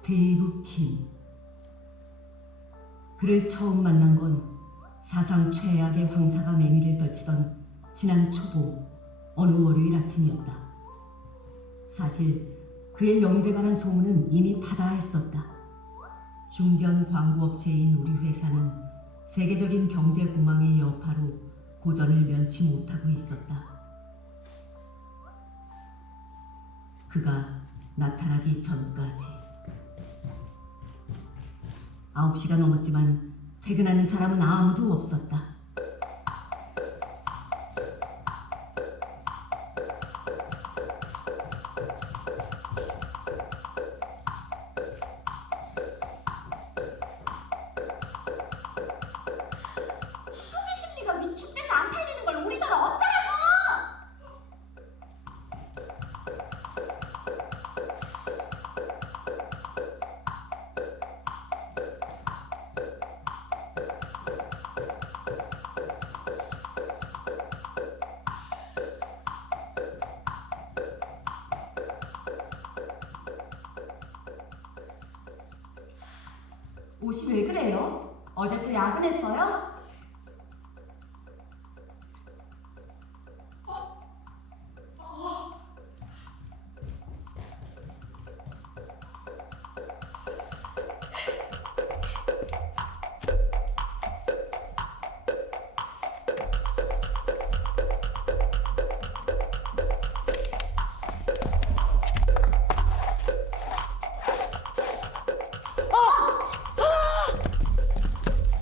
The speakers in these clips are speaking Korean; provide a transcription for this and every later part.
스티브 킹. 그를 처음 만난 건 사상 최악의 황사가 맹위를 떨치던 지난 초봄 어느 월요일 아침이었다. 사실 그의 영입에 관한 소문은 이미 파다했었다. 중견 광구업체인 우리 회사는 세계적인 경제 공황의 여파로 고전을 면치 못하고 있었다. 그가 나타나기 전까지. 9시가 넘었지만 퇴근하는 사람은 아무도 없었다. 소비 심리가 위축돼서 안 팔리는 걸 우리나라 어쩌라고! 옷이 왜 그래요? 어제 또 야근했어요?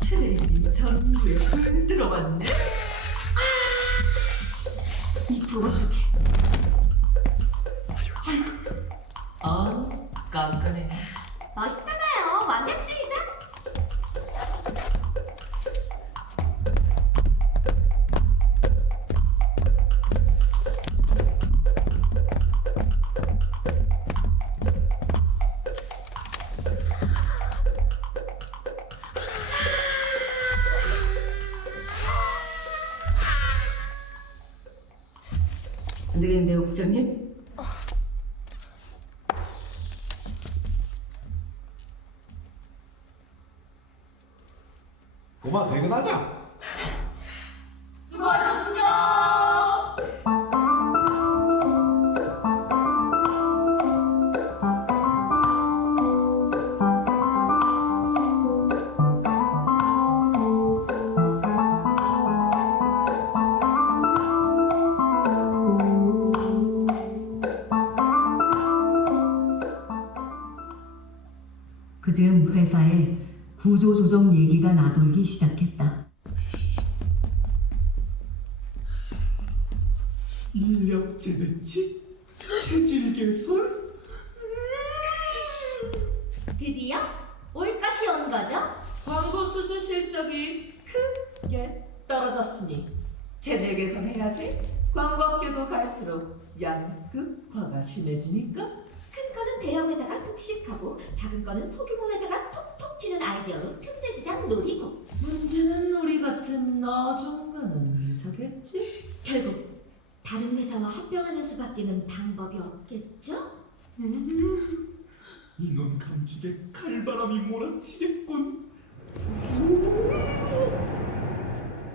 트레이닝 전부에 불 들어왔네. 2%가 부족해. 깐깐해. 멋있잖아요. 완벽주의자. 안 되겠는데요, 국장님? 그만 퇴근하자. 수고하셨습니다. 그즈음 회사에 구조조정 얘기가 나돌기 시작했다. 인력 재배치, 체질 개선. 드디어 올 것이 온 거죠? 광고 수주 실적이 크게 떨어졌으니 체질 개선해야지. 광고업계도 갈수록 양극화가 심해지니까. 큰 거는 대형 회사가 독식하고 작은 거는 소규모 회사가 톡톡 튀는 아이디어로 틈새 시장 노리고 문제는 우리 같은 어중간한 회사겠지. 결국 다른 회사와 합병하는 수밖에는 방법이 없겠죠? 이놈 감축에 칼바람이 몰아치겠군.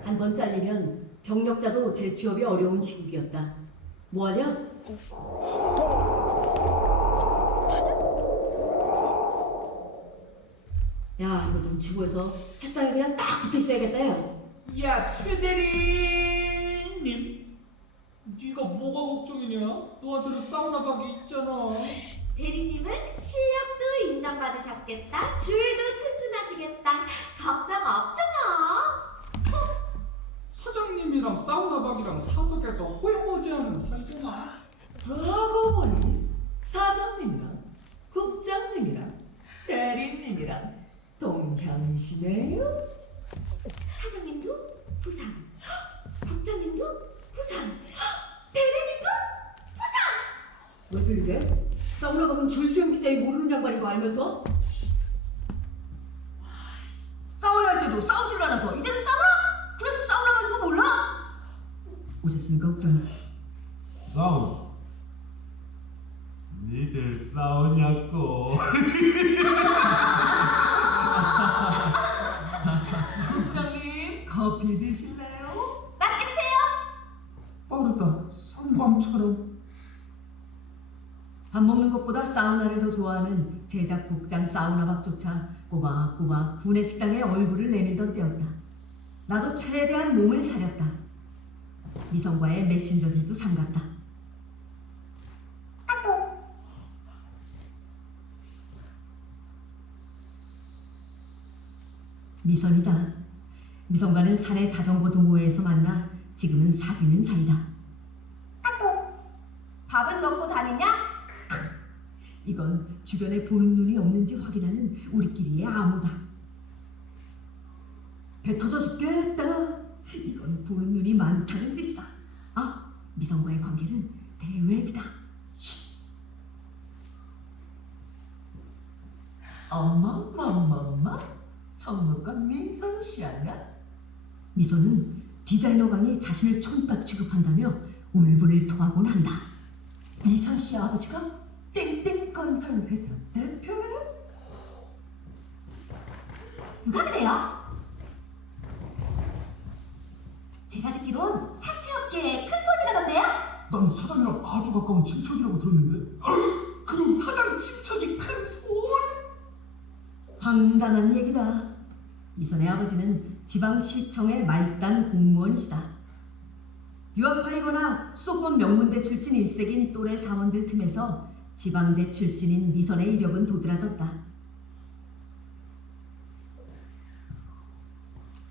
한 번 잘리면 경력자도 재취업이 어려운 시국이었다. 뭐하냐? 야, 이거 눈치 보여서 책상에 그냥 딱 붙어 있어야겠다, 야. 야, 최 대리님. 네가 뭐가 걱정이냐? 너한테는 사우나박이 있잖아. 대리님은 실력도 인정받으셨겠다. 줄도 튼튼하시겠다. 걱정 없죠 뭐. 사장님이랑 사우나박이랑 사석에서 호영호재하는 사이잖아. 그러고 보니 사장님이랑 국장님이랑 대리님이랑 동향이시네요. 사장님도 부산, 국장님도 부산, 대리님도 부산. 왜들 이래? 사우나 가면 줄 세우기 때문에 모르는 양반인 거 알면서? 싸워야 할 때도 싸우질 않아서 이제는 싸우라! 그래서 사우나 가는 거 몰라? 오셨습니까, 국장님? 싸우. 니들 싸우냐고. 밥 먹는 것보다 사우나를 더 좋아하는 제작국장 사우나박조차 꼬박꼬박 구내식당에 얼굴을 내밀던 때였다. 나도 최대한 몸을 사렸다. 미성과의 메신저들도 삼갔다. 미선이다. 미성과는 사내 자전거 동호회에서 만나 지금은 사귀는 사이다. 밥은 먹고 다니냐? 이건 주변에 보는 눈이 없는지 확인하는 우리끼리의 암호다. 배 터져 죽겠다. 이건 보는 눈이 많다는 뜻이다. 아, 미성과의 관계는 대외비다. 어머머머머 정무관 미선 씨 아니야? 미선은 디자이너관이 자신을 촌딱 취급한다며 울분을 토하곤 한다. 미선 씨 아버지가 땡땡건설 회사 대표네? 누가 그래요? 제가 듣기론 사채업계의 큰 손이라던데요? 난 사장이랑 아주 가까운 친척이라고 들었는데. 그럼 사장 친척이 큰 손? 황당한 얘기다. 미선의 아버지는 지방시청의 말단 공무원이시다. 유학파이거나 수도권 명문대 출신 일색인 또래 사원들 틈에서 지방대 출신인 미선의 이력은 도드라졌다.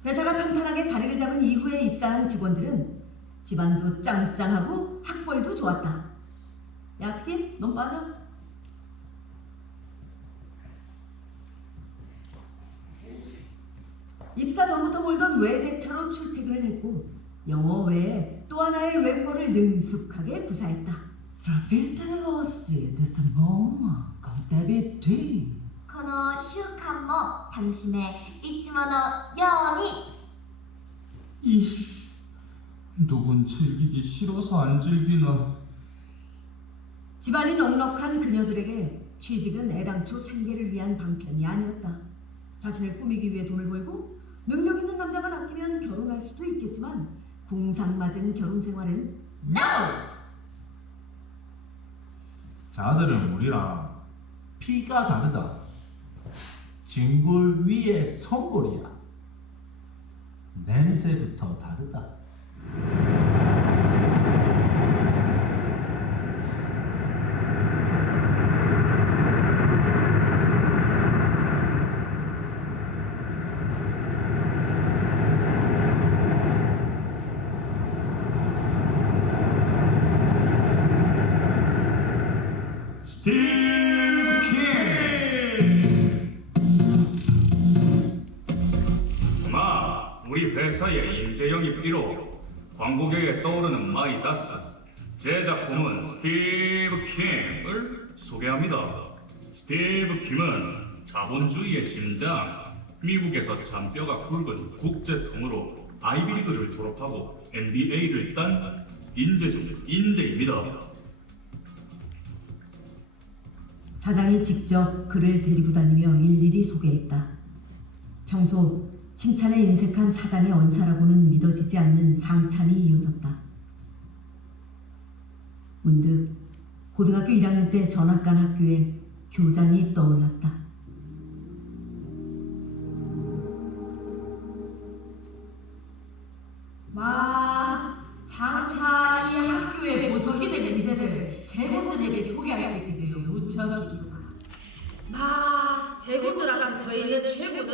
회사가 탄탄하게 자리를 잡은 이후에 입사한 직원들은 집안도 짱짱하고 학벌도 좋았다. 야, 피김, 넌 빠져. 입사 전부터 몰던 외제차로 출퇴근을 했고 영어 외에 또 하나의 외국어를 능숙하게 구사했다. Profitare oss det som mamma kan debitera. この週間も楽しめいつものように 이씨, 누군 즐기기 싫어서 안 즐기나. 집안이 넉넉한 그녀들에게 취직은 애당초 생계를 위한 방편이 아니었다. 자신을 꾸미기 위해 돈을 벌고 능력 있는 남자가 낚이면 결혼할 수도 있겠지만 궁상맞은 결혼 생활은 NO! 자들은 우리랑 피가 다르다. 진골 위에 선골이야. 냄새부터 다르다. 스티브 킹! 우리 회사의 인재 영입 1호 광고계에 떠오르는 마이다스 제작부문 스티브 킹을 소개합니다. 스티브 킹은 자본주의의 심장, 미국에서 잔뼈가 굵은 국제통으로 아이비리그를 졸업하고 MBA를 딴 인재 중 인재입니다. 사장이 직접 그를 데리고 다니며 일일이 소개했다. 평소 칭찬에 인색한 사장의 언사라고는 믿어지지 않는 상찬이 이어졌다. 문득 고등학교 1학년 때 전학 간 학교에 교장이 떠올랐다. 장차 이 학교의 보석이 된 인재를 제군들에게 소개할 수 있게 되어 무척이기다. 제군들 앞에 서 있는 최고는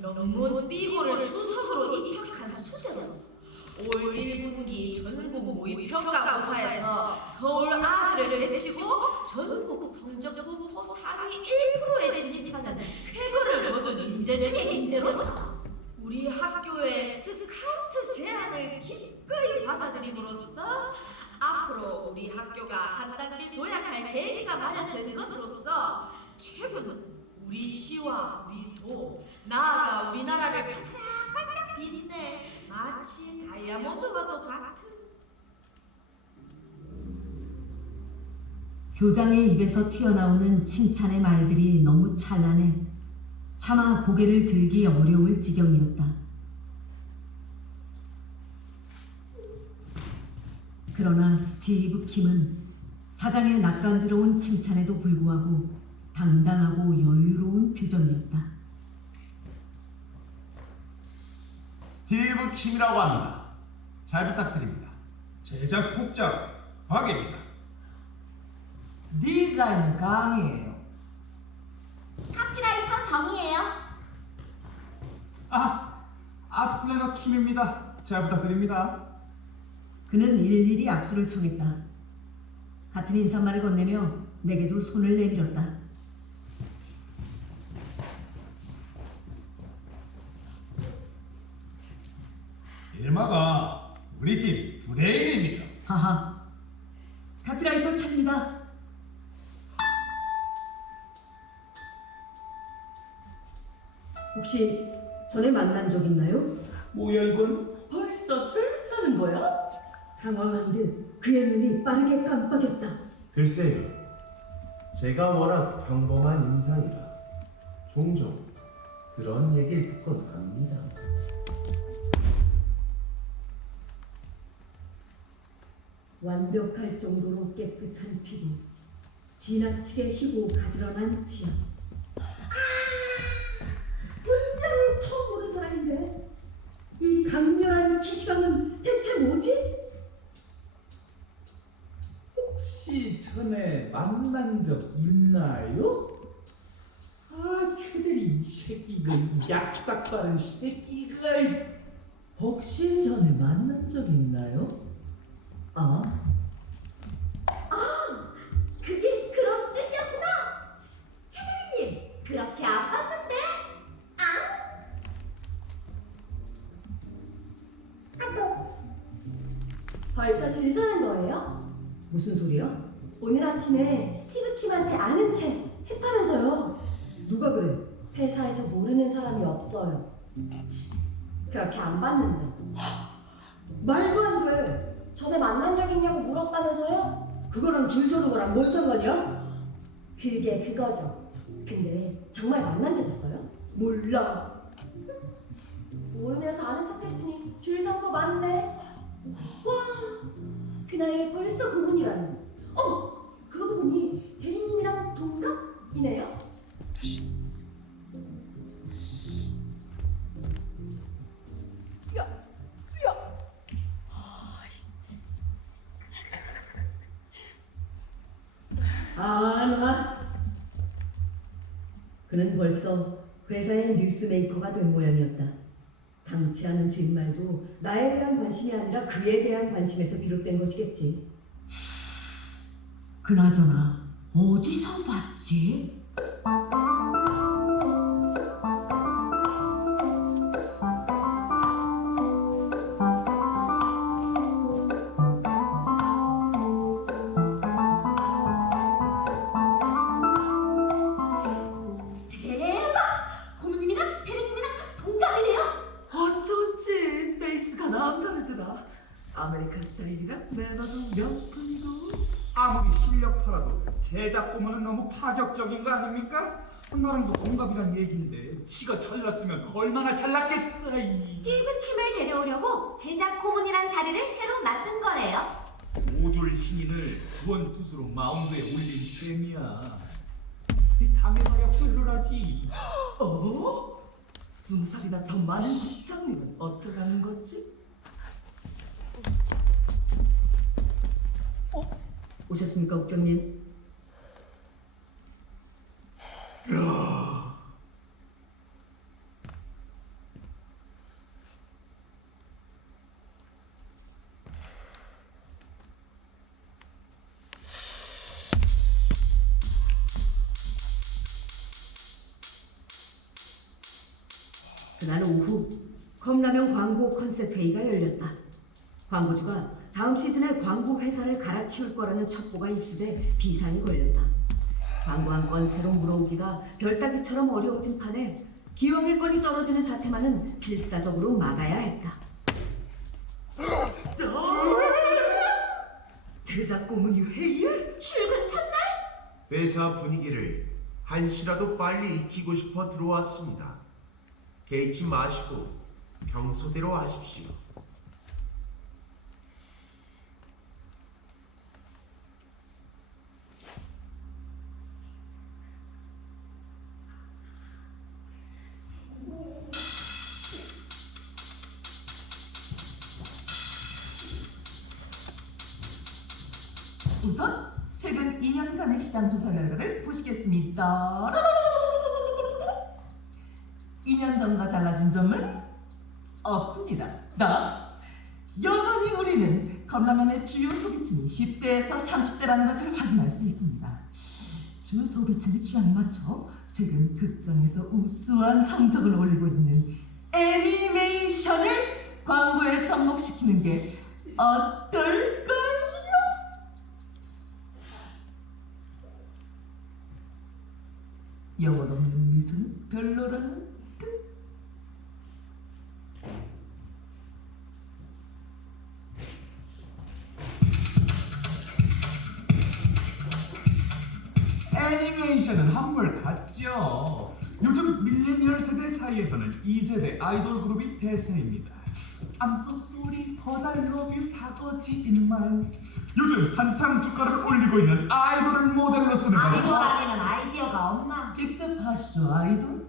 명문 B고를 수석으로 입학한 수재였어. 올 1분기 전국 모의평가고사에서 서울 아들을 제치고 전국 성적분포 상위 1%에 진입하는 쾌거를 거둔 인재 중에 인재로서 우리 학교의 스카우트 제안을 기꺼이 받아들임으로써 앞으로 우리 학교가 한 단계 도약할 계기가 마련된 것으로서 최고는 우리 시와 우리 도, 나아가 우리나라를 반짝반짝 빛낼 마치 다이아몬드와도 같은 교장의 입에서 튀어나오는 칭찬의 말들이 너무 찬란해 차마 고개를 들기 어려울 지경이었다. 그러나 스티브 킴은 사장의 낯간지러운 칭찬에도 불구하고 당당하고 여유로운 표정이었다. 스티브 킴이라고 합니다. 잘 부탁드립니다. 제작국장 박입니다. 디자인은 강이에요. 카피라이터 정이에요. 아트 플래너 킴입니다. 잘 부탁드립니다. 그는 일일이 악수를 청했다. 같은 인사말을 건네며 내게도 손을 내밀었다. 일마가 우리 팀 브레인입니다. 하하, 카피라이터 차입니다. 혹시 전에 만난 적 있나요? 뭐야 이건? 벌써 줄 서는 거야? 당황한 듯 그의 눈이 빠르게 깜빡였다. 글쎄요. 제가 워낙 평범한 인상이라 종종 그런 얘기를 듣곤 합니다. 완벽할 정도로 깨끗한 피부, 지나치게 희고 가지런한 치아. 분명히 처음 보는 사람인데 이 강렬한 기시감은 대체 뭐지? 혹시 전에 만난 적 있나요? 최대리 이 새끼가 이 약삭빠른 새끼가. 혹시 전에 만난 적 있나요? 그게 그런 뜻이었구나. 차장님, 그렇게 안 봤는데? 벌써 줄 서는 거예요? 무슨 소리야? 오늘 아침에 스티브 킴한테 아는 체 했다면서요. 누가 그래? 회사에서 모르는 사람이 없어요. 그렇게 안 봤는데. 말도 안 돼. 전에 만난 적 있냐고 물었다면서요? 그거랑 줄 서는 거랑 뭔 상관이야? 그게 그거죠. 근데 정말 만난 적 있어요? 몰라. 모르면서 아는 척 했으니 줄 선 거 맞네. 와, 그 나이에 벌써 고문이라니. 그러고 보니 대리님이랑 동갑이네요? 그는 벌써 회사의 뉴스메이커가 된 모양이었다. 당치 않은 뒷말도 나에 대한 관심이 아니라 그에 대한 관심에서 비롯된 것이겠지. 그나저나 어디서 봤지? 대박! 고모님이랑 대리님이랑 동갑이네요. 어쩐지 페이스가 남다르더라. 아메리칸 스타일이라 매너도 명품이고. 아무리 실력파라도 제작 고문은 너무 파격적인 거 아닙니까? 나랑도 동갑이란 얘기인데 지가 잘났으면 얼마나 잘났겠어. 스티브 킴을 데려오려고 제작 고문이란 자리를 새로 만든 거래요. 오졸 신인을 구원투수로 마운드에 올린 셈이야. 당해봐야 훌륭하지. 20살이나 더 많은 국장님은 어쩌라는 거지? 오셨습니까, 국장님? 그날 오후 컵라면 광고 컨셉 회의가 열렸다. 광고주가 다음 시즌에 광고 회사를 갈아치울 거라는 첩보가 입수돼 비상이 걸렸다. 광고 한 건 새로 물어오기가 별따기처럼 어려워진 판에 기왕의 건이 떨어지는 사태만은 필사적으로 막아야 했다. 제작 고문이 회의에? 출근 첫날? 회사 분위기를 한시라도 빨리 익히고 싶어 들어왔습니다. 개의치 마시고 평소대로 하십시오. 우선 최근 2년간의 시장 조사 결과를 보시겠습니다. 2년 전과 달라진 점은 없습니다. 여전히 우리는 컵라면의 주요 소비층이 10대에서 30대라는 것을 확인할 수 있습니다. 주 소비층의 취향에 맞춰 최근 극장에서 우수한 성적을 올리고 있는 애니메이션을 광고에 접목시키는 게 어떨까요? 영혼 없는 미소는 별로라는 뜻. 애니메이션은 한물 같죠. 요즘 밀레니얼 세대 사이에서는 2세대 아이돌 그룹이 대세입니다. I'm so sorry, but I love you, 다거지 인말. 요즘 한창 주가를 올리고 있는 아이돌을 모델로 쓰는 거예요. 아이돌 아니면 아이디어가 없나? 직접 하시죠, 아이돌.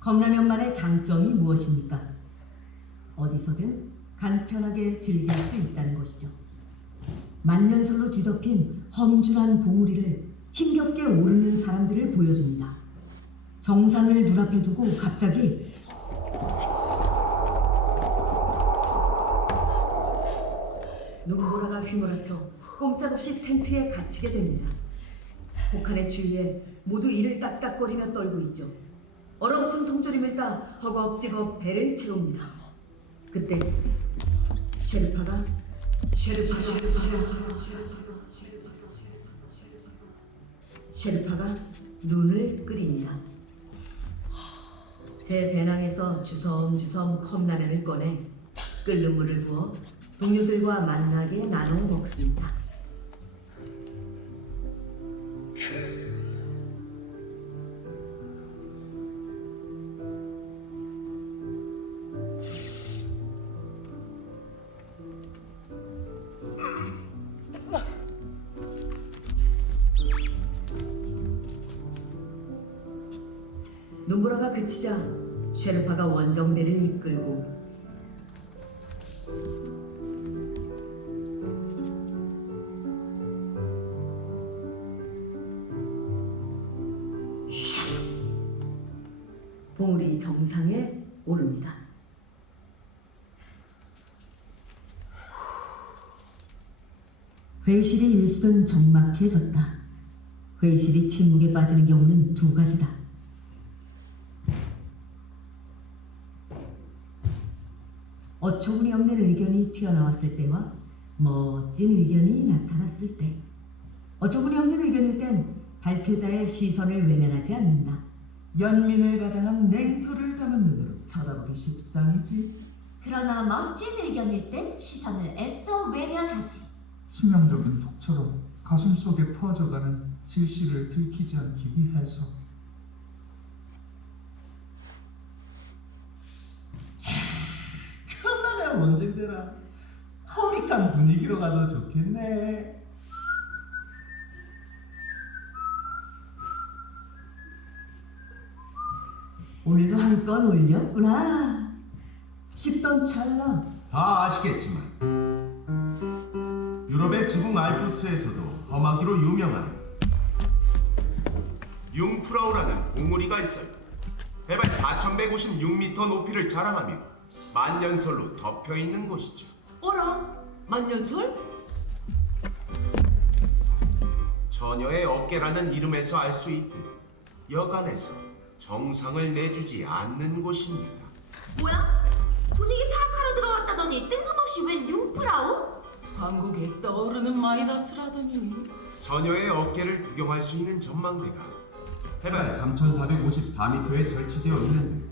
컵라면만의 장점이 무엇입니까? 어디서든 간편하게 즐길 수 있다는 것이죠. 만년설로 뒤덮인 험준한 봉우리를 힘겹게 오르는 사람들을 보여줍니다. 정상을 눈앞에 두고 갑자기 눈보라가 휘몰아쳐 꼼짝없이 텐트에 갇히게 됩니다. 혹한의 주위에 모두 이를 딱딱거리며 떨고 있죠. 얼어붙은 통조림을 따 허겁지겁 배를 채웁니다. 그때 쉐르파가 눈을 끓입니다. 제 배낭에서 주섬주섬 컵라면을 꺼내 끓는 물을 부어 동료들과 만나게 나눠 먹습니다. 눈보라가 그치자 쉐르파가 원정대를 이끌고 봉우리 정상에 오릅니다. 회의실의 일수는 적막해졌다. 회의실이 침묵에 빠지는 경우는 두 가지다. 어처구니 없는 의견이 튀어나왔을 때와 멋진 의견이 나타났을 때. 어처구니 없는 의견일 땐 발표자의 시선을 외면하지 않는다. 연민을 가장한 냉소를 담은 눈으로 쳐다보기 십상이지. 그러나 멋진 의견일 땐 시선을 애써 외면하지. 치명적인 독처럼 가슴속에 퍼져가는 진실을 들키지 않기 위해서. 컵라면 원정대라. 코믹한 분위기로 가도 좋겠네. 오늘도 한 건 올렸구나. 씹던 찰나. 다 아시겠지만 유럽의 지붕 알프스에서도 험하기로 유명한 융프라우라는 봉우리가 있어요. 해발 4156m 높이를 자랑하며 만년설로 덮여있는 곳이죠. 어라? 만년설? 처녀의 어깨라는 이름에서 알 수 있듯 여간에서 정상을 내주지 않는 곳입니다. 뭐야? 분위기 파악하러 들어왔다더니 뜬금없이 웬 융프라우? 광국에 떠오르는 마이다스라더니. 처녀의 어깨를 구경할 수 있는 전망대가 해발 3,454m에 설치되어 있는데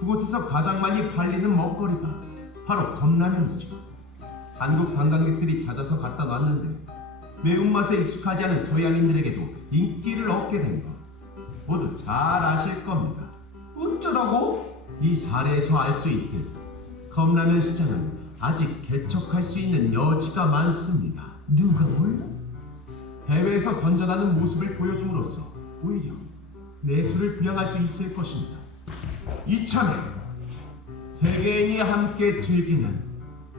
그곳에서 가장 많이 팔리는 먹거리가 바로 컵라면이죠. 한국 관광객들이 찾아서 갖다 놨는데 매운맛에 익숙하지 않은 서양인들에게도 인기를 얻게 된 것 모두 잘 아실 겁니다. 어쩌라고? 이 사례에서 알 수 있듯 컵라면 시장은 아직 개척할 수 있는 여지가 많습니다. 누가 몰라? 해외에서 선전하는 모습을 보여줌으로써 오히려 내수를 부양할 수 있을 것입니다. 이참에 세계인이 함께 즐기는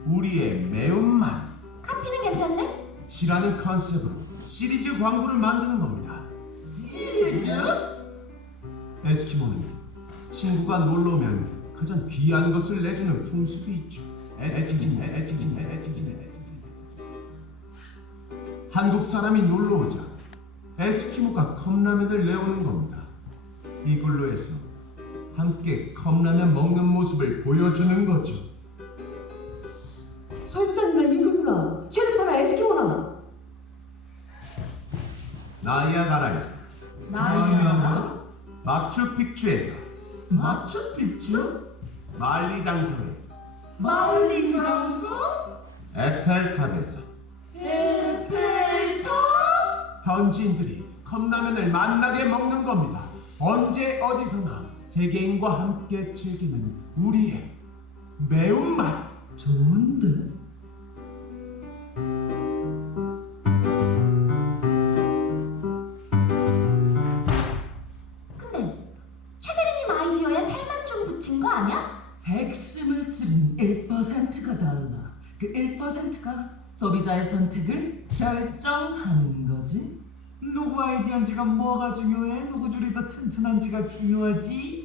우리의 매운맛 카피는 괜찮네? 시라는 컨셉으로 시리즈 광고를 만드는 겁니다. 시리즈? 에스키모는 친구가 놀러 오면 가장 귀한 것을 내주는 풍습이 있죠. 에스키모. 한국 사람이 놀러 오자 에스키모가 컵라면을 내오는 겁니다. 이걸로 해서 함께 컵라면 먹는 모습을 보여주는 거죠. 설사님이나 임금누나, 셰프나 에스키모나. 나이아가라에서, 나이아가라? 마추픽추에서, 마추픽추? 만리장성에서, 만리장성? 에펠탑에서 에펠탑? 현지인들이 컵라면을 만나게 먹는 겁니다. 언제 어디서나 세계인과 함께 즐기는 우리의 매운맛. 좋은데? 근데 최대리님 아이디어에 살만 좀 붙인 거 아니야? 핵심을 찌른 1%가 달라. 그 1%가 소비자의 선택을 결정하는 거지. 누구 아이디어인지가 뭐가 중요해? 누구 줄이 더 튼튼한지가 중요하지?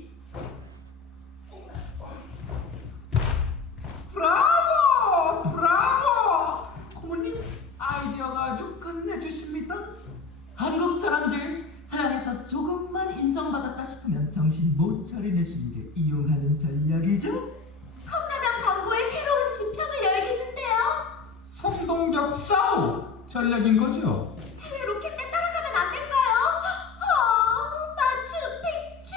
브라보! 브라보! 고모님 아이디어가 아주 끝내주십니다. 한국 사람들 서양에서 조금만 인정받았다 싶으면 정신 못 차리내시는 게 이용하는 전략이죠. 컵라면 광고의 새로운 지평을 열겠는데요. 성동적 싸우 전략인 거죠. 해외 로켓 때 따라가면 안 될까요? 마추픽추.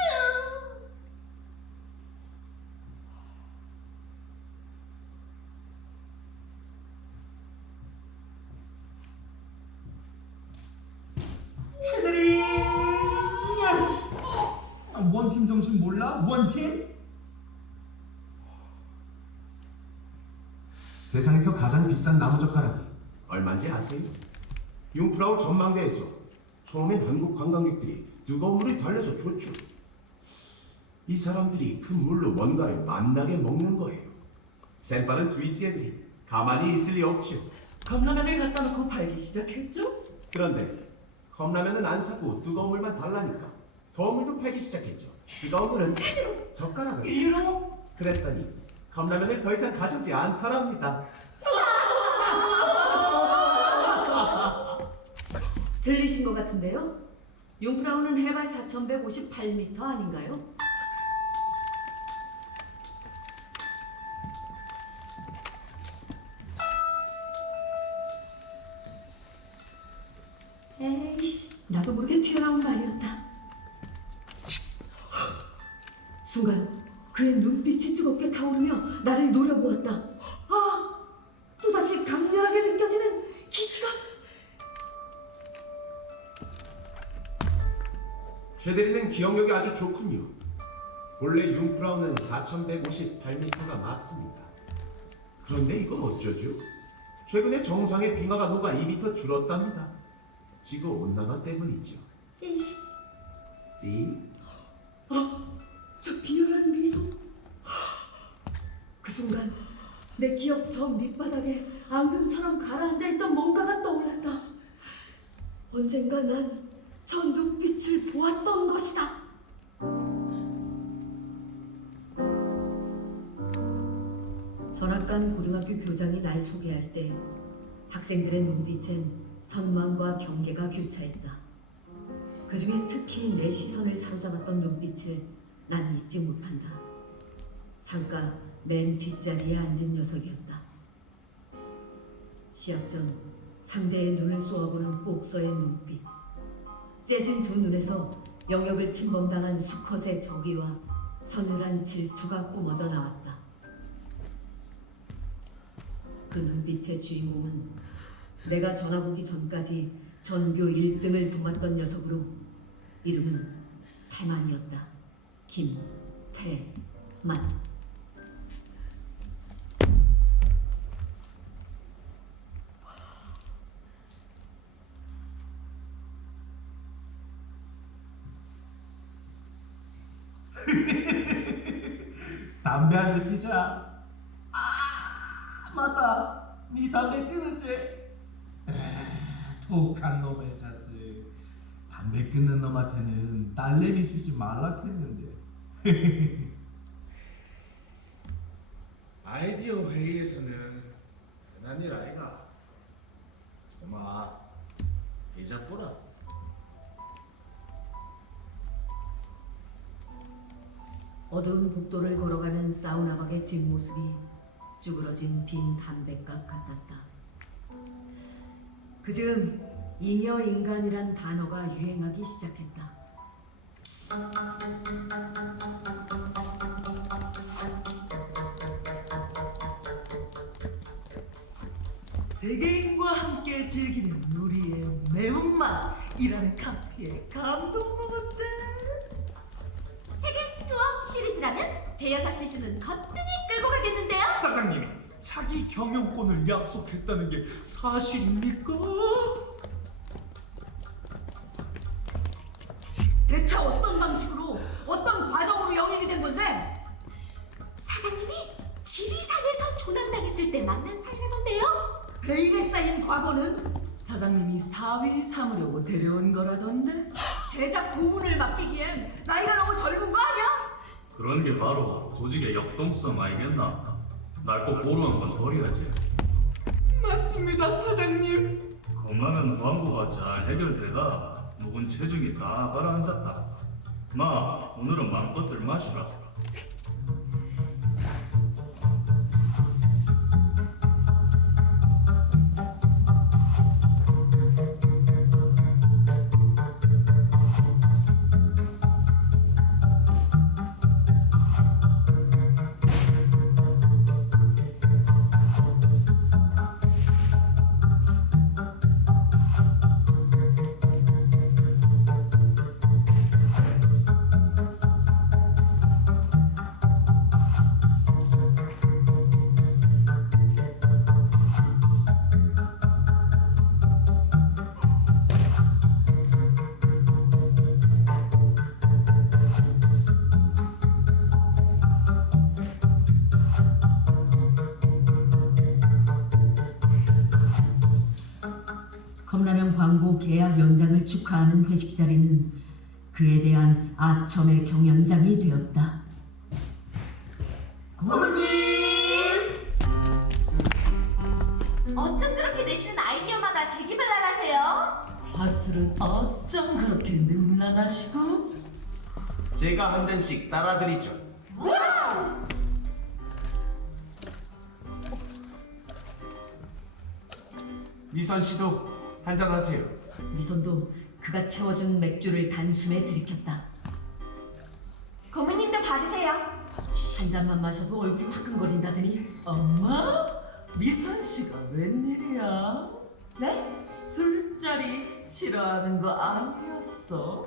해드리 원팀 정신 몰라? 원팀? 세상에서 가장 비싼 나무젓가락이 얼마인지 아세요? 융프라우 전망대에서 처음엔 한국 관광객들이 뜨거운 물에 달래서 줬죠. 이 사람들이 그 물로 뭔가를 맛나게 먹는 거예요. 센빠른 스위스 애들이 가만히 있을 리 없죠. 컵라면을 갖다 놓고 팔기 시작했죠. 그런데 컵라면은 안 사고 뜨거운 물만 달라니까 더운 물도 팔기 시작했죠. 뜨거운 물은 젓가락을 이로 그랬더니 컵라면을 더 이상 가져오지 않더랍니다. 들리신 것 같은데요? 융프라우는 해발 4,158m 아닌가요? 에이씨, 나도 모르게 튀어나온 말이었다. 순간 그의 눈빛이 뜨겁게 타오르며 나를 노려보았다. 아! 또다시 강렬하게 느껴지는 기시감. 최대리는 기억력이 아주 좋군요. 원래 융프라우는 4,158m가 맞습니다. 그런데 이건 어쩌죠? 최근에 정상의 빙하가 녹아 2m 줄었답니다. 지구 온난화 때문이죠. 에이씨, See? 저 비열한 미소. 그 순간 내 기억 저 밑바닥에 앙금처럼 가라앉아있던 뭔가가 떠올랐다. 언젠가 난 저 눈빛을 보았던 것이다. 전학간 고등학교 교장이 날 소개할 때 학생들의 눈빛엔 선망과 경계가 교차했다. 그 중에 특히 내 시선을 사로잡았던 눈빛을 난 잊지 못한다. 창가 맨 뒷자리에 앉은 녀석이었다. 시합 전 상대의 눈을 쏘아보는 복서의 눈빛. 째진 두 눈에서 영역을 침범당한 수컷의 정의와 서늘한 질투가 뿜어져 나왔다. 그 눈빛의 주인공은 내가 전학 오기 전까지 전교 1등을 도맡던 녀석으로 이름은 태만이었다. 김태만. 담배 한 대 피자. 아, 맞다. 네 담배 끊었지? 독한 놈의 자식. 담배 끊는 놈한테는 딸내미 주지 말라 했는데. 아이디어 회의에서는 흔한 일 아이가. 엄마, 회의자 보라. 어두운 복도를 걸어가는 사우나박의 뒷모습이 쭈그러진 빈 담뱃갑 같았다. 그즈음 잉여 인간이란 단어가 유행하기 시작했다. 세계인과 함께 즐기는 우리의 매운맛이라는 카피에 감동 먹었대. 세계 투어 시리즈라면 대여사실 주는 거뜬히 끌고 가겠는데요? 사장님이 자기 경영권을 약속했다는 게 사실입니까? 대체 어떤 방식으로, 어떤 과정으로 영입이 된 건데? 사장님이 지리산에서 조난당했을 때 만난 사이라던데요? 베일에 쌓인 과거는 사장님이 사위 삼으려고 데려온 거라던데. 제작 고문을 맡기기엔 나이가 너무 젊은 거 아니야? 그런 게 바로 조직의 역동성 아니겠나? 날 꼭 보러 한 번 버려야지. 맞습니다, 사장님. 겁나면 광고가 잘 해결되다 묵은 체중이 다 가라앉았다. 마, 오늘은 맘껏들 마시라. 컵라면 광고 계약 연장을 축하하는 회식 자리는 그에 대한 아첨의 경연장이 되었다. 어쩜 그렇게 내시는 아이디어마다 재기발랄하세요? 화술은 어쩜 그렇게 능란하시고. 제가 한 잔씩 따라드리죠. 미선 씨도 한 잔 하세요. 미선도 그가 채워준 맥주를 단숨에 들이켰다. 고모님도 받으세요. 한 잔만 마셔도 얼굴이 화끈거린다더니 엄마? 미선 씨가 웬일이야? 네? 술자리 싫어하는 거 아니었어?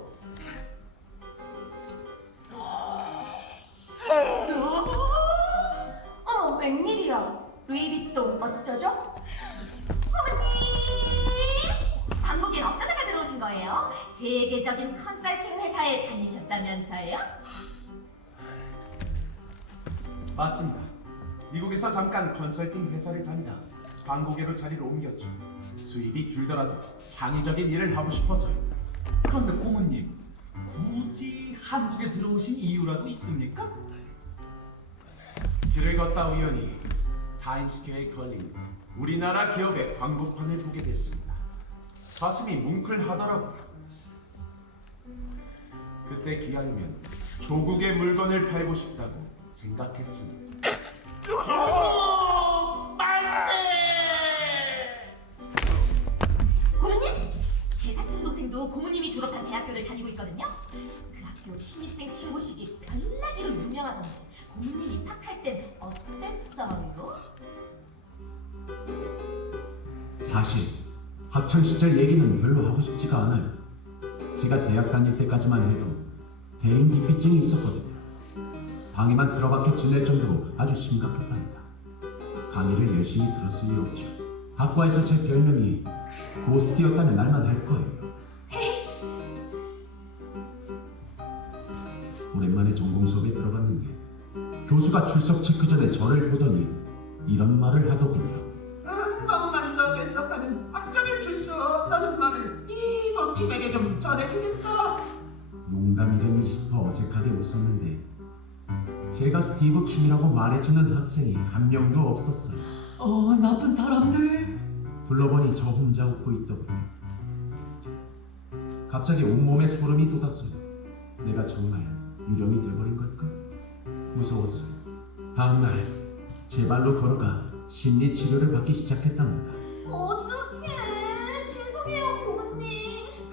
어머, 웬일이야? 루이비통 어쩌죠? 어머님! 광고계에 어쩌다가 들어오신 거예요? 세계적인 컨설팅 회사에 다니셨다면서요? 맞습니다. 미국에서 잠깐 컨설팅 회사를 다니다 광고계로 자리를 옮겼죠. 수입이 줄더라도 창의적인 일을 하고 싶어서요. 그런데 고모님, 굳이 한국에 들어오신 이유라도 있습니까? 길을 걷다 우연히 타임스퀘어에 걸린 우리나라 기업의 광고판을 보게 됐습니다. 가슴이 뭉클하더라고요. 그때 기왕이면 조국의 물건을 팔고 싶다고 생각했습니다. 고모님! 제 사촌 동생도 고모님이 졸업한 대학교를 다니고 있거든요. 그 학교 신입생 신고식이 별나기로 유명하던데 고모님 입학할 땐 어땠어요? 사실 학창 시절 얘기는 별로 하고 싶지가 않아요. 제가 대학 다닐 때까지만 해도 대인기피증이 있었거든요. 방에만 들어박혀 지낼 정도로 아주 심각했답니다. 강의를 열심히 들었을 리 없죠. 학과에서 제 별명이 고스트였다면 날만할 거예요. 오랜만에 전공 수업에 들어갔는데 교수가 출석 체크 전에 저를 보더니 이런 말을 하더군요. 한 번만 더 계속하는 학점을 줄 수 없다는 말을 스티브 킴에게 좀 전해주겠어? 농담이려니 싶어 어색하게 웃었는데 제가 스티브 킴이라고 말해주는 학생이 한 명도 없었어요. 나쁜 사람들. 둘러보니 저 혼자 웃고 있더군요. 갑자기 온몸에 소름이 돋았어요. 내가 정말 유령이 돼버린 걸까? 무서웠어요. 다음날 제 발로 걸어가 심리 치료를 받기 시작했답니다. 어떡해. 죄송해요, 고모님.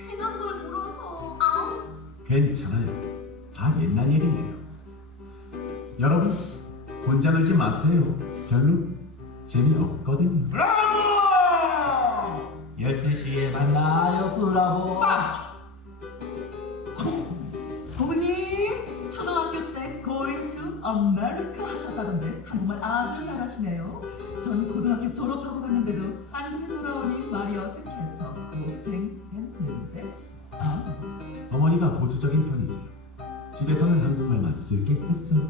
괜한 걸 물어서. 아우. 괜찮아요. 다 옛날 얘기예요. 여러분, 혼자 놀지 마세요. 별로 재미없거든요. 12시에 만나요, 브라보. 고모님, 초등학교 때 Going to America 하셨다던데 한국말 아주 잘하시네요. 전 고등학교 졸업하고 갔는데도 한국에 돌아오니 말이 어색해서 고생했는데. 어머니가 보수적인 편이세요. 집에서는 한국말만 쓰게 했어요.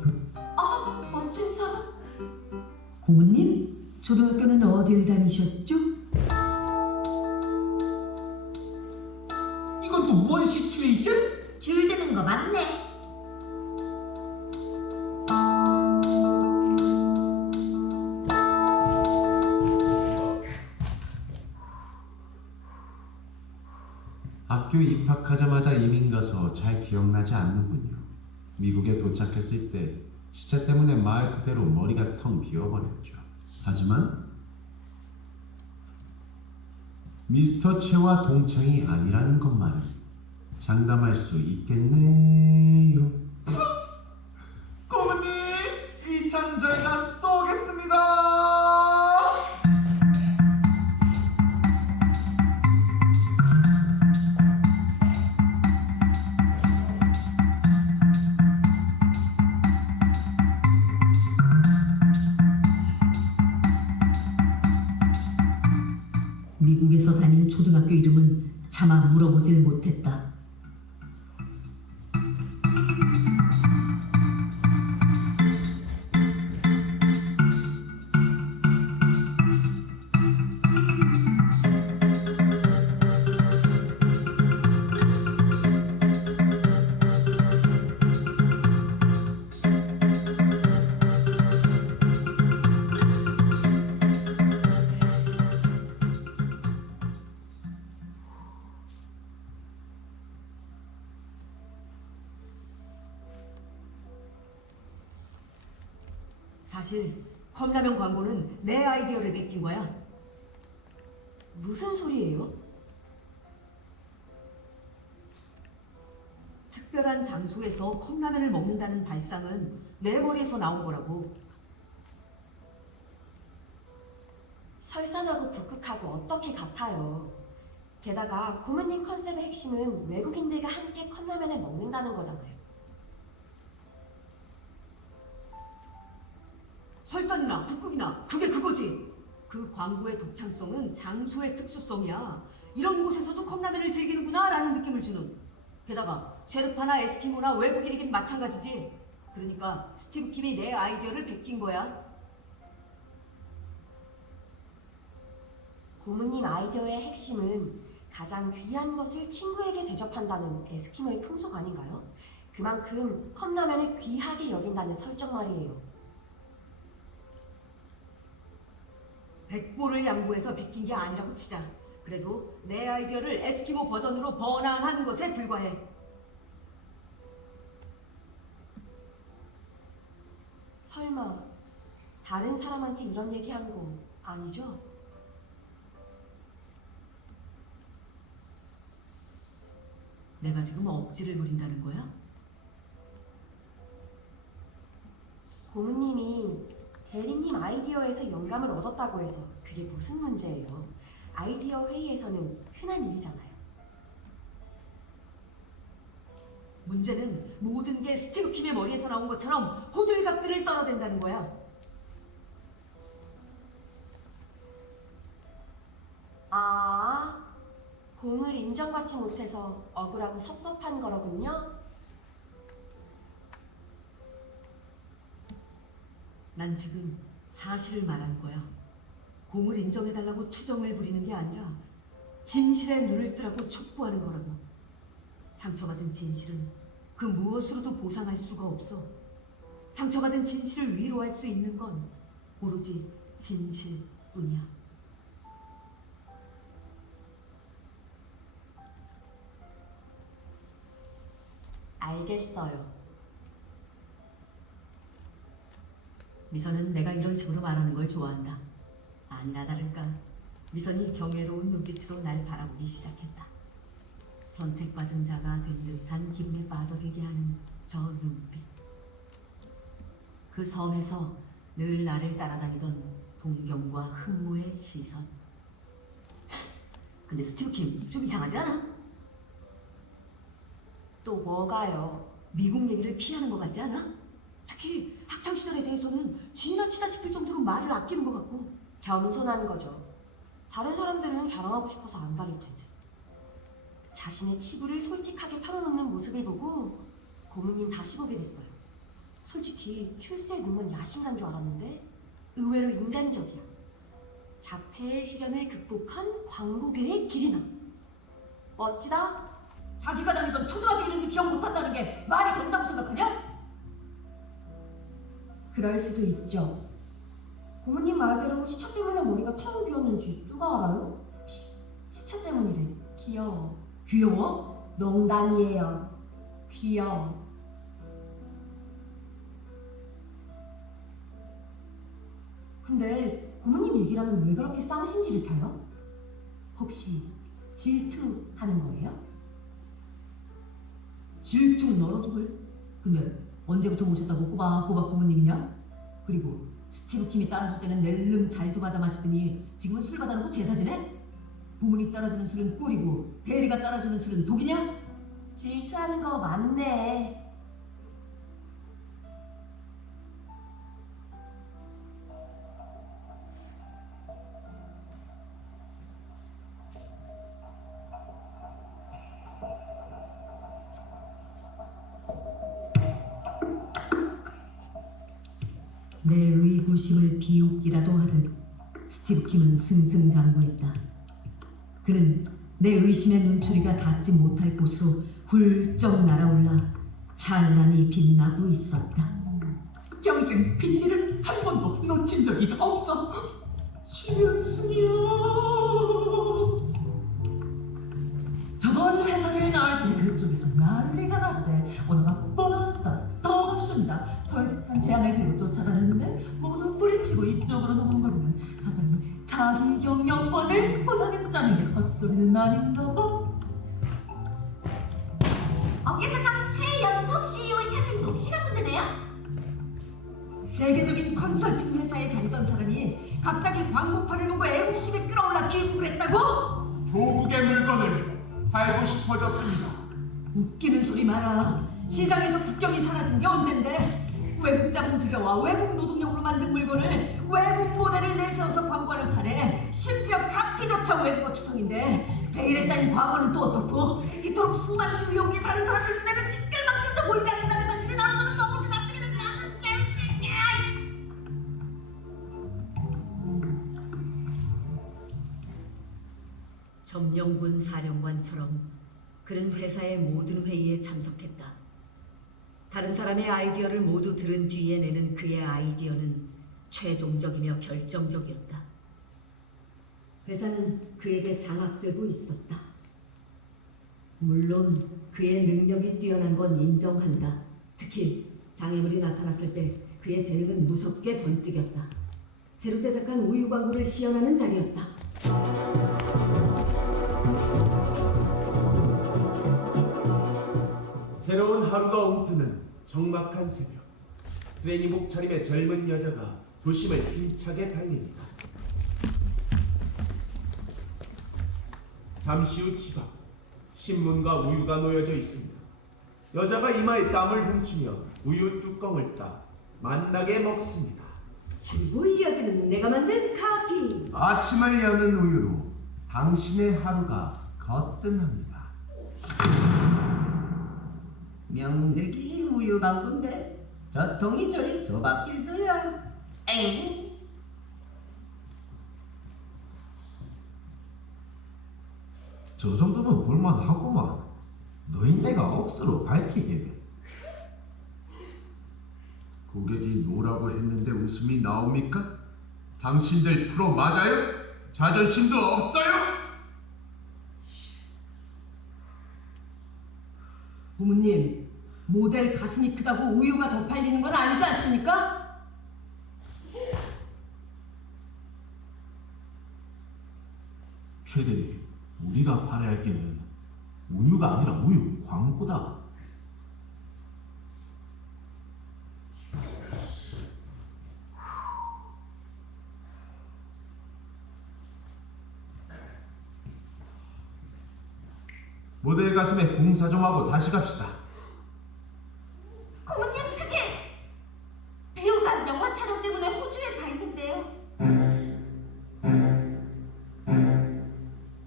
멋진 사람. 고모님, 초등학교는 어딜 다니셨죠? 이건 또 뭔 시츄에이션? 줄 드는 거 맞네. 학교 입학하자마자 이민 가서 잘 기억나지 않는군요. 미국에 도착했을 때 시차 때문에 말 그대로 머리가 텅 비어버렸죠. 하지만 미스터 최와 동창이 아니라는 것만은 장담할 수 있겠네요. 고모님, 이 잔 저희가 쏘겠습니다. 미국에서 다닌 초등학교 이름은 차마 물어보질 못했다. 사실 컵라면 광고는 내 아이디어를 베낀 거야. 무슨 소리예요? 특별한 장소에서 컵라면을 먹는다는 발상은 내 머리에서 나온 거라고. 설산하고 북극하고 어떻게 같아요. 게다가 고모님 컨셉의 핵심은 외국인들과 함께 컵라면을 먹는다는 거잖아요. 설산이나 북극이나 그게 그거지. 그 광고의 독창성은 장소의 특수성이야. 이런 곳에서도 컵라면을 즐기는구나 라는 느낌을 주는. 게다가 쉐르파나 에스키모나 외국인이긴 마찬가지지. 그러니까 스티브 킴이 내 아이디어를 베낀 거야. 고모님 아이디어의 핵심은 가장 귀한 것을 친구에게 대접한다는 에스키모의 풍속 아닌가요? 그만큼 컵라면을 귀하게 여긴다는 설정 말이에요. 백보를 양보해서 베낀 게 아니라고 치자. 그래도 내 아이디어를 에스키모 버전으로 번안한 것에 불과해. 설마 다른 사람한테 이런 얘기한 거 아니죠? 내가 지금 억지를 부린다는 거야? 고모님이 대리님 아이디어에서 영감을 얻었다고 해서 그게 무슨 문제예요? 아이디어 회의에서는 흔한 일이잖아요. 문제는 모든 게 스티브 킴의 머리에서 나온 것처럼 호들갑들을 떨어댄다는 거야. 아, 공을 인정받지 못해서 억울하고 섭섭한 거로군요. 난 지금 사실을 말하는 거야. 공을 인정해달라고 투정을 부리는 게 아니라 진실에 눈을 뜨라고 촉구하는 거라고. 상처받은 진실은 그 무엇으로도 보상할 수가 없어. 상처받은 진실을 위로할 수 있는 건 오로지 진실뿐이야. 알겠어요. 미선은 내가 이런 식으로 말하는 걸 좋아한다. 아니나 다를까 미선이 경외로운 눈빛으로 날 바라보기 시작했다. 선택받은 자가 된 듯한 기분에 빠져들게 하는 저 눈빛. 그 섬에서 늘 나를 따라다니던 동경과 흠모의 시선. 근데 스티브 킴 좀 이상하지 않아? 또 뭐가요? 미국 얘기를 피하는 것 같지 않아? 특히 학창시절에 대해서는 지나치다 싶을 정도로 말을 아끼는 것 같고. 겸손한 거죠. 다른 사람들은 자랑하고 싶어서 안 다닐 텐데. 자신의 치부를 솔직하게 털어놓는 모습을 보고 고모님 다시 보게 됐어요. 솔직히 출세에 눈만 야심간 줄 알았는데 의외로 인간적이야. 자폐의 시련을 극복한 광고계의 길이나. 멋지다. 자기가 다니던 초등학교 이름도 기억 못한다는 게 말이 된다고 생각하냐? 그럴 수도 있죠. 고모님 말대로 시차 때문에 머리가 텅 비었는지 누가 알아요? 시차 때문이래. 귀여워. 귀여워? 농담이에요. 귀여워. 근데 고모님 얘기라면 왜 그렇게 쌍심지를 타요? 혹시 질투하는 거예요? 질투는 얼어 죽을. 근데 언제부터 모셨다고 꼬박꼬박 부모님이냐? 그리고 스티브 킴이 따라줄 때는 낼름 잘도 받아 마시더니 지금은 술 받아놓고 제사 지내? 부모님 따라주는 술은 꿀이고 대리가 따라주는 술은 독이냐? 질투하는 거 맞네. 내 의구심을 비웃기라도 하듯 스티브 킴은 승승장구했다. 그는 내 의심의 눈초리가 닿지 못할 곳으로 훌쩍 날아올라 찬란히 빛나고 있었다. 경쟁 빈티를 한 번도 놓친 적이 없어. 신현승이야. 저번 회사를 나올 때 그쪽에서 난리가 났대. 오늘가 보너스다, 스톡 옵션이다, 설득한 제안을 들고 쫓아다녔는데 모두 뿌리치고 이쪽으로 넘어온 걸 보면 사장님이 자기 경영권을 보장했다는 게 헛소리는 아닌가 봐. 업계사상 최연속 CEO의 탄생도 시간 문제네요. 세계적인 컨설팅 회사에 다니던 사람이 갑자기 광고판을 보고 애국심에 끌어올라 귀국을 했다고? 조국의 물건을 팔고 싶어졌습니다. 웃기는 소리 마라. 시장에서 국경이 사라진 게 언젠데 외국 자본 들여와 외국 노동력으로 만든 물건을 외국 모델을 내세워서 광고하는 판에 심지어 카피조차 외국어 추성인데 베일에 쌓인 과거는 또 어떻고 이토록 수많은 의혹이 다른 사람들 눈에는 티끌만큼도 보이지 않는다는 사실이 나눠주는 너무도 납득이는 점령군 사령관처럼 그는 회사의 모든 회의에 참석했다. 다른 사람의 아이디어를 모두 들은 뒤에 내는 그의 아이디어는 최종적이며 결정적이었다. 회사는 그에게 장악되고 있었다. 물론 그의 능력이 뛰어난 건 인정한다. 특히 장애물이 나타났을 때 그의 재능은 무섭게 번뜩였다. 새로 제작한 우유 광고를 시연하는 자리였다. 새로운 하루가 옴트는 적막한 새벽. 트레이닝복 차림의 젊은 여자가 도심을 힘차게 달립니다. 잠시 후 집 앞, 신문과 우유가 놓여져 있습니다. 여자가 이마에 땀을 훔치며 우유 뚜껑을 따 맛나게 먹습니다. 그리고 이어지는 내가 만든 커피. 아침을 여는 우유로 당신의 하루가 거뜬합니다. 명색이 우유 광고인데 저통이 저리 소박해서야. 엥? 저 정도면 볼만하구만. 노인네가 억수로 밝히게 돼. 고객이 노라고 했는데 웃음이 나옵니까? 당신들 프로 맞아요? 자존심도 없어요? 고모님, 모델 가슴이 크다고 우유가 더 팔리는 건 아니지 않습니까? 최대리, 우리가 팔아야 할 게는 우유가 아니라 우유 광고다. 모델 가슴에 공사 좀 하고 다시 갑시다. 고모님 그게 배우가 영화 촬영 때문에 호주에 가 있는데요.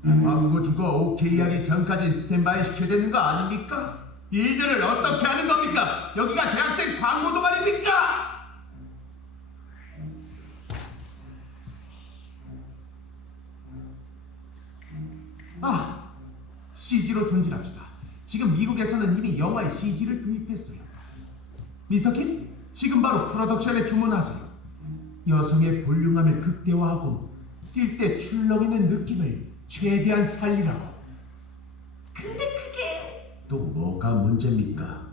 광고주가 오케이 하기 전까지 스탠바이 시켜야 되는 거 아닙니까? 일들을 어떻게 하는 겁니까? 여기가 대학생 광고 동아리입니까? CG로 손질합시다. 지금 미국에서는 이미 영화에 CG를 도입했어요. 미스터 킴, 지금 바로 프로덕션에 주문하세요. 여성의 볼륨감을 극대화하고 뛸 때 출렁이는 느낌을 최대한 살리라고. 근데 그게 또 뭐가 문제입니까?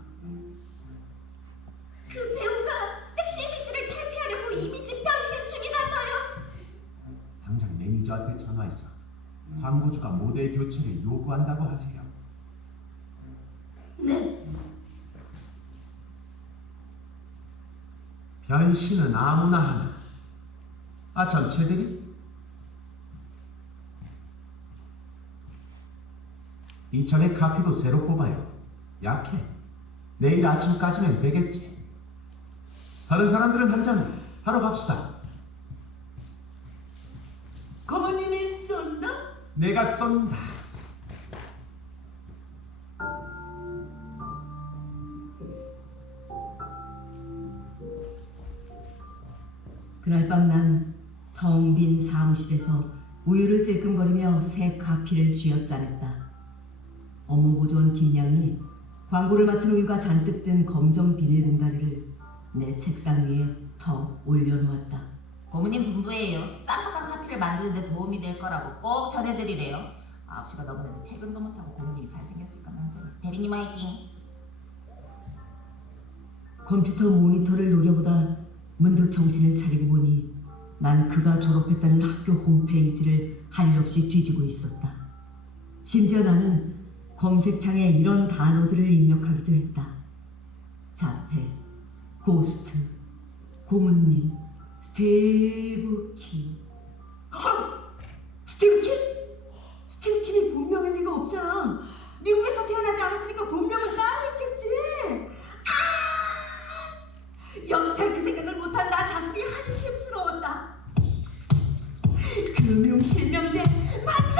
그 배우가 섹시 이미지를 탈피하려고 이미지 변신 중이라서요. 당장 매니저한테 전화해서 광고주가 모델 교체를 요구한다고 하세요. 네. 변신은 아무나 하나. 참, 최대리? 이천의 카피도 새로 뽑아요. 약해. 내일 아침까지면 되겠지. 다른 사람들은 한 잔 하러 갑시다. 고모님이 쏜다? 내가 쏜다. 그날 밤 난 텅 빈 사무실에서 우유를 찔끔거리며 새 카피를 쥐어짜냈다. 업무보조원 김양이 광고를 맡은 우유가 잔뜩 든 검정 비닐 봉다리를 내 책상 위에 더 올려놓았다. 고모님 분부예요. 쌈박한 카피를 만드는 데 도움이 될 거라고 꼭 전해드리래요. 9시가 넘었는데 퇴근도 못하고 고모님이 잘생겼을까 걱정해서 대리님 화이팅. 컴퓨터 모니터를 노려보다 문득 정신을 차리고 보니 난 그가 졸업했다는 학교 홈페이지를 한없이 뒤지고 있었다. 심지어 나는 검색창에 이런 단어들을 입력하기도 했다. 자폐, 고스트, 고문님, 스티브 킴. 스티브 킴? 스티브 킴이 본명일 리가 없잖아. 미국에서 태어나지 않았으니까 본명은 따로 있겠지. 여태 그 생각을 못한 나 자신이 한심스러웠다. 금융실명제 만세!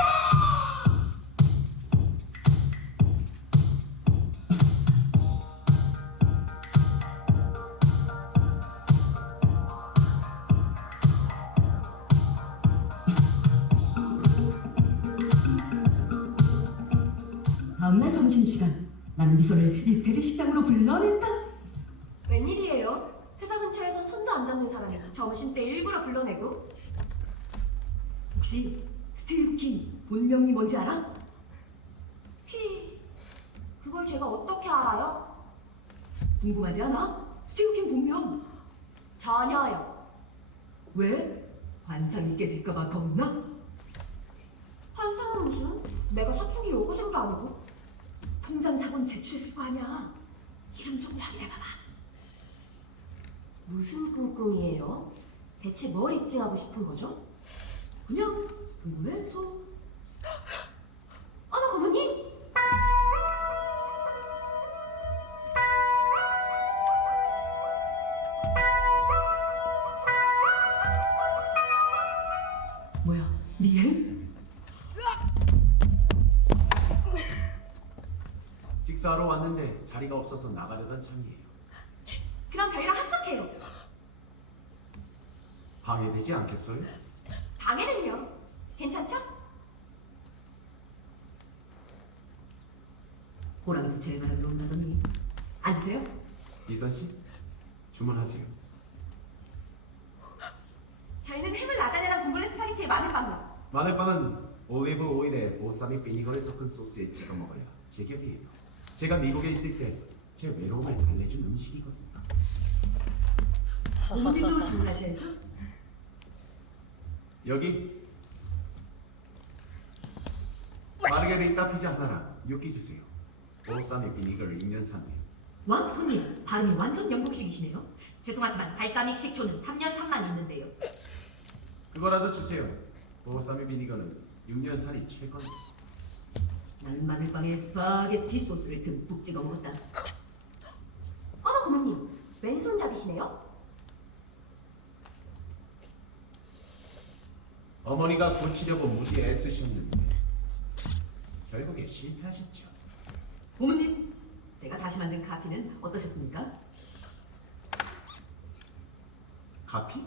다음날 점심시간 나는 미소를 이태리 식당으로 불러냈다. 웬일이에요? 회사 근처에선 손도 안 잡는 사람이 점심때 일부러 불러내고. 혹시 스티브 킴 본명이 뭔지 알아? 그걸 제가 어떻게 알아요? 궁금하지 않아? 스티브 킴 본명. 전혀요. 왜? 환상이 깨질까봐 겁나? 환상은 무슨? 내가 사춘기 여고생도 아니고. 통장 사고는 제출했을 거 아니야. 이름 좀 확인해봐봐. 무슨 꿍꿍이에요? 대체 뭘 입증하고 싶은 거죠? 그냥 궁금해서. 어머 고모님! 식사하러 왔는데 자리가 없어서 나가려던 참이에요. 그럼 저희랑 합석해요. 방해되지 않겠어요? 방에는요. 괜찮죠? 호랑이도 제 말을 논다더니. 앉으세요. 이선 씨, 주문하세요. 저희는 해물 라자냐랑 봉골레 스파게티에 마늘빵만. 마늘빵은 올리브 오일에 보쌈이 비니거를 섞은 소스에 찍어 먹어야 제격이에요. 제가 미국에 있을 때 제 외로움을 달래준 음식이거든요. 고모님도 주문하셔야죠. 여기 마르게리타 피자 하나랑 gnocchi 주세요. 보쌈이 비니거를 6년 산지. 와, 손님. 발음이 완전 영국식이시네요. 죄송하지만 발사믹 식초는 3년 산만 있는데요. 그거라도 주세요. 보쌈이 비니거는 6년 살이 최고네. 나는 마늘빵에 스파게티 소스를 듬뿍 찍어 먹었다. 어머, 고모님. 왼손잡이시네요? 어머니가 고치려고 무지 애쓰셨는데 결국에 실패하셨죠. 고모님, 제가 다시 만든 카피는 어떠셨습니까? 카피?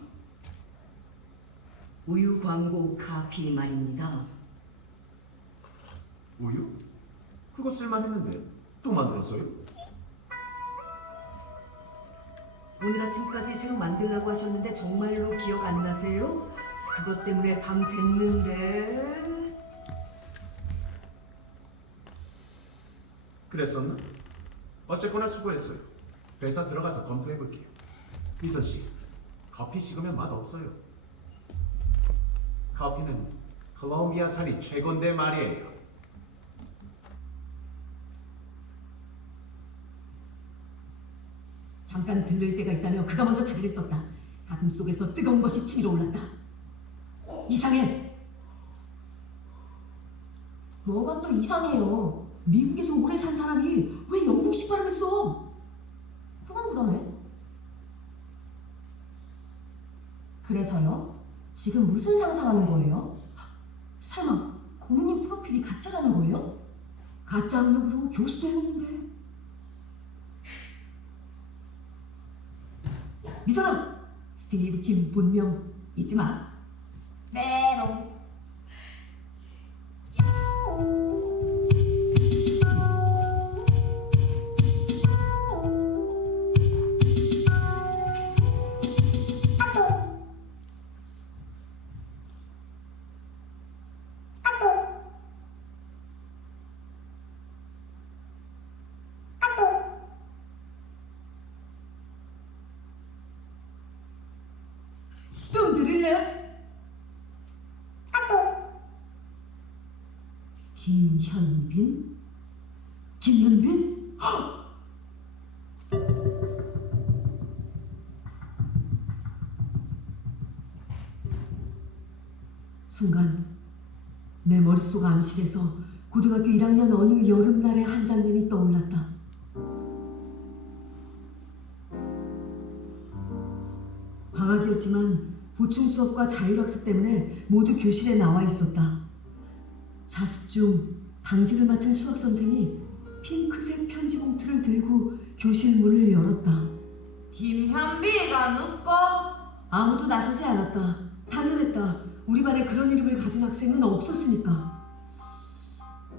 우유 광고 카피 말입니다. 우유? 그거 쓸만했는데 또 만들었어요? 오늘 아침까지 새로 만들라고 하셨는데 정말로 기억 안 나세요? 그것 때문에 밤샜는데. 그랬었나? 어쨌거나 수고했어요. 회사 들어가서 검토해볼게요. 이선 씨, 커피 식으면 맛없어요. 커피는 콜롬비아 산이 최고인데 말이에요. 잠깐 들를 때가 있다며 그가 먼저 자리를 떴다. 가슴 속에서 뜨거운 것이 치밀어 올랐다. 이상해. 뭐가 또 이상해요. 미국에서 오래 산 사람이 왜 영국식 발음을 써? 그건 그러네. 그래서요? 지금 무슨 상상하는 거예요? 설마 고모님 프로필이 가짜라는 거예요? 가짜 악력으로 교수도 해먹는데. 미선아, 스티브 킴 본명 잊지 마. 메롱. 좀 들을래? 김현빈? 김현빈? 헉! 순간 내 머릿속 암실에서 고등학교 1학년 어느 여름날의 한 장면이 떠올랐다. 방학이었지만 보충 수업과 자율학습 때문에 모두 교실에 나와 있었다. 자습 중 당직을 맡은 수학 선생이 핑크색 편지 봉투를 들고 교실 문을 열었다. 김현비가 눕고 아무도 나서지 않았다. 당연했다. 우리 반에 그런 이름을 가진 학생은 없었으니까.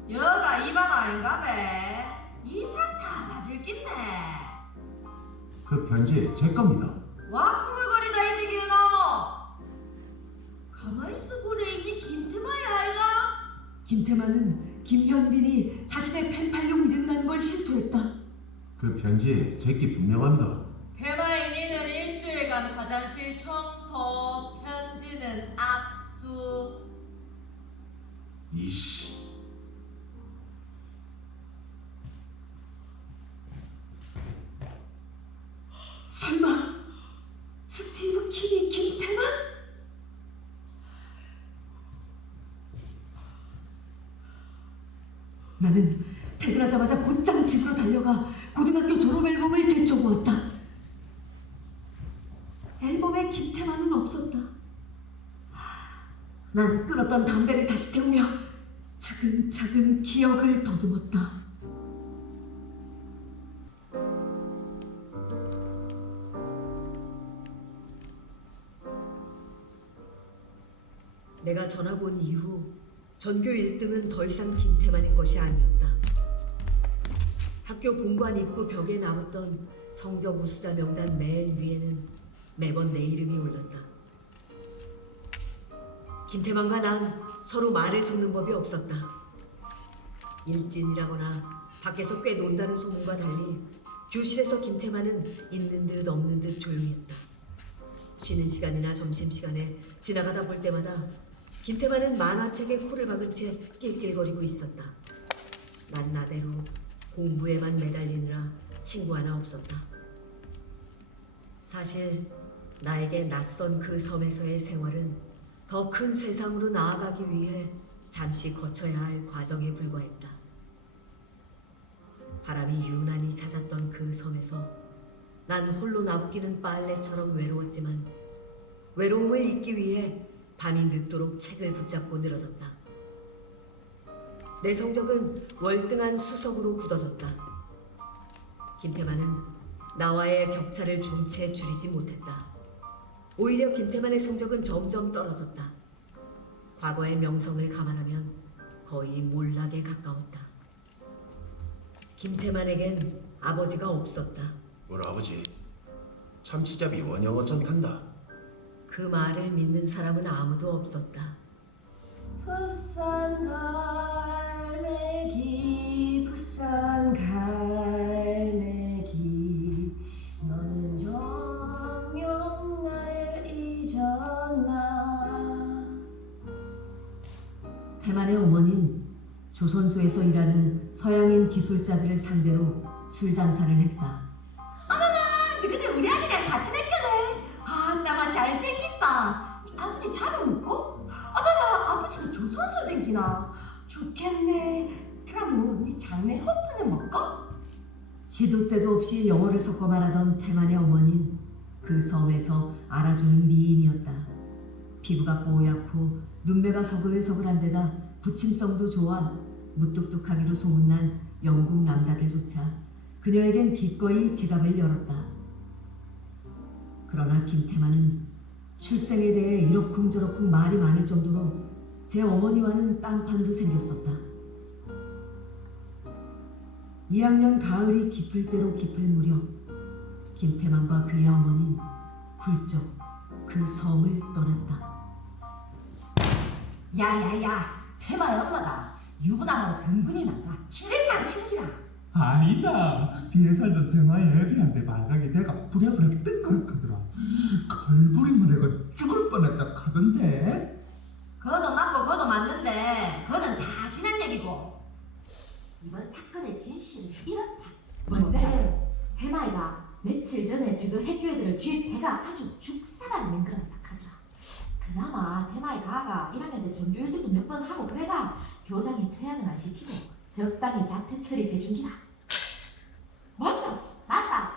여가 이 방 아닌가 배. 이상 다 맞을 낀네. 그 편지 제 겁니다. 와 꾸물거리다 이제 기은호. 가만있어 보래 이게 김태마야 아이가. 김태만은 김현빈이 자신의 펜팔용 이름을 하는 걸 실토했다. 그 편지에 제 끼 분명합니다. 대마의 니는 일주일간 화장실 청소, 편지는 압수. 이씨. 설마 스티브 킴이 김태만? 나는 퇴근하자마자 곧장 집으로 달려가 고등학교 졸업 앨범을 되쳐보았다. 앨범에 김태만은 없었다. 난 끊었던 담배를 다시 태우며 차근차근 기억을 더듬었다. 전학 온 이후 전교 1등은 더 이상 김태만의 것이 아니었다. 학교 본관 입구 벽에 남았던 성적 우수자 명단 맨 위에는 매번 내 이름이 올랐다. 김태만과 난 서로 말을 섞는 법이 없었다. 일진이라거나 밖에서 꽤 논다는 소문과 달리 교실에서 김태만은 있는 듯 없는 듯 조용했다. 쉬는 시간이나 점심시간에 지나가다 볼 때마다 김태만은 만화책에 코를 박은 채 낄낄거리고 있었다. 난 나대로 공부에만 매달리느라 친구 하나 없었다. 사실 나에게 낯선 그 섬에서의 생활은 더 큰 세상으로 나아가기 위해 잠시 거쳐야 할 과정에 불과했다. 바람이 유난히 잦았던 그 섬에서 난 홀로 나부끼는 빨래처럼 외로웠지만 외로움을 잊기 위해 밤이 늦도록 책을 붙잡고 늘어졌다. 내 성적은 월등한 수석으로 굳어졌다. 김태만은 나와의 격차를 좀 채 줄이지 못했다. 오히려 김태만의 성적은 점점 떨어졌다. 과거의 명성을 감안하면 거의 몰락에 가까웠다. 김태만에겐 아버지가 없었다. 우리 아버지 참치잡이 원형어선 탄다. 그 말을 믿는 사람은 아무도 없었다. 부산 갈매기 부산 갈매기 너는 정녕 나를 잊었나. 태만의 어머니는 조선소에서 일하는 서양인 기술자들을 상대로 술 장사를 했다. 너희들 우리 아들이랑 같은 학교네. 나만 잘생겼다. 아버지 잘 먹고? 어머나 아버지가 조선소 댕기나? 좋겠네. 그럼 우리 장래 호프는 먹고? 시도 때도 없이 영어를 섞어 말하던 태만의 어머니는 그 섬에서 알아주는 미인이었다. 피부가 뽀얗고 눈매가 서글서글한 데다 부침성도 좋아 무뚝뚝하기로 소문난 영국 남자들조차 그녀에겐 기꺼이 지갑을 열었다. 그러나 김태만은 출생에 대해 이러쿵저러쿵 말이 많을 정도로 제 어머니와는 딴판으로 생겼었다. 2학년 가을이 깊을 대로 깊을 무렵 김태만과 그의 어머니는 훌쩍 그 섬을 떠났다. 야야야, 태마의 엄마가 유부남하고 전분이 나가 주례만 친기라. 아니다. 뒤에 살던 대마의 애비한테 반상이 내가 부랴부랴 뜨거웠거더라. 걸부림을 해가 죽을 뻔했다 카던데. 그거도 맞고 그거도 맞는데 그거는 다 지난 얘기고 이번 사건의 진실은 이렇다. 뭔데? 태마이가 며칠 전에 지금 학교애들을 쥐 배가 아주 죽사발이 맹그렇다 하더라. 그나마 태마이 가가 1학년 때 전교 1등도 몇 번 하고 그래가 교장이 퇴학은 안 시키고 적당히 자퇴 처리해준 기다. 맞다. 맞다.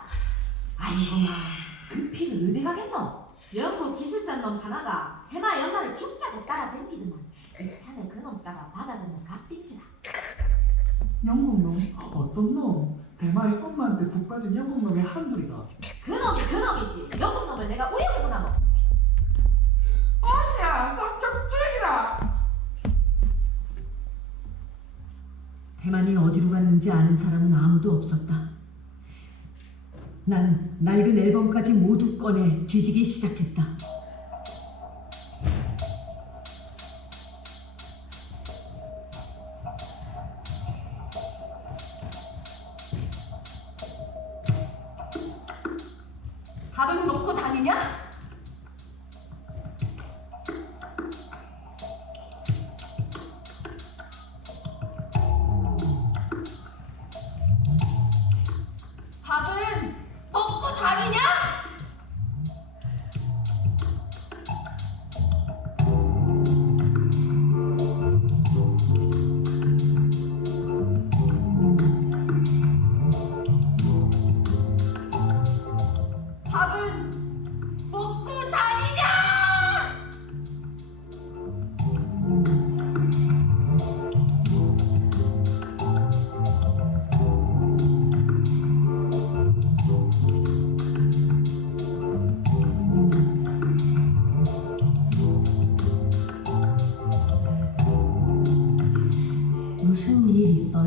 아이고마 그 피는 어디 가겠노? 영국 기술자 놈 하나가 태마의 엄마를 죽자고 따라댕기더만 이참에 그놈 따라 받아듣는 갓빈기다. 영국 놈? 어떤 놈? 대마의 엄마한테 북 빠진 영국 놈의 한둘이가. 그놈이 그놈이지. 영국 놈을 내가 우연히 보나노. 아니야, 성격 죽이라. 태만이 어디로 갔는지 아는 사람은 아무도 없었다. 난 낡은 앨범까지 모두 꺼내 뒤지기 시작했다. 밥은 먹고 다니냐? 밥은 먹고 다니냐?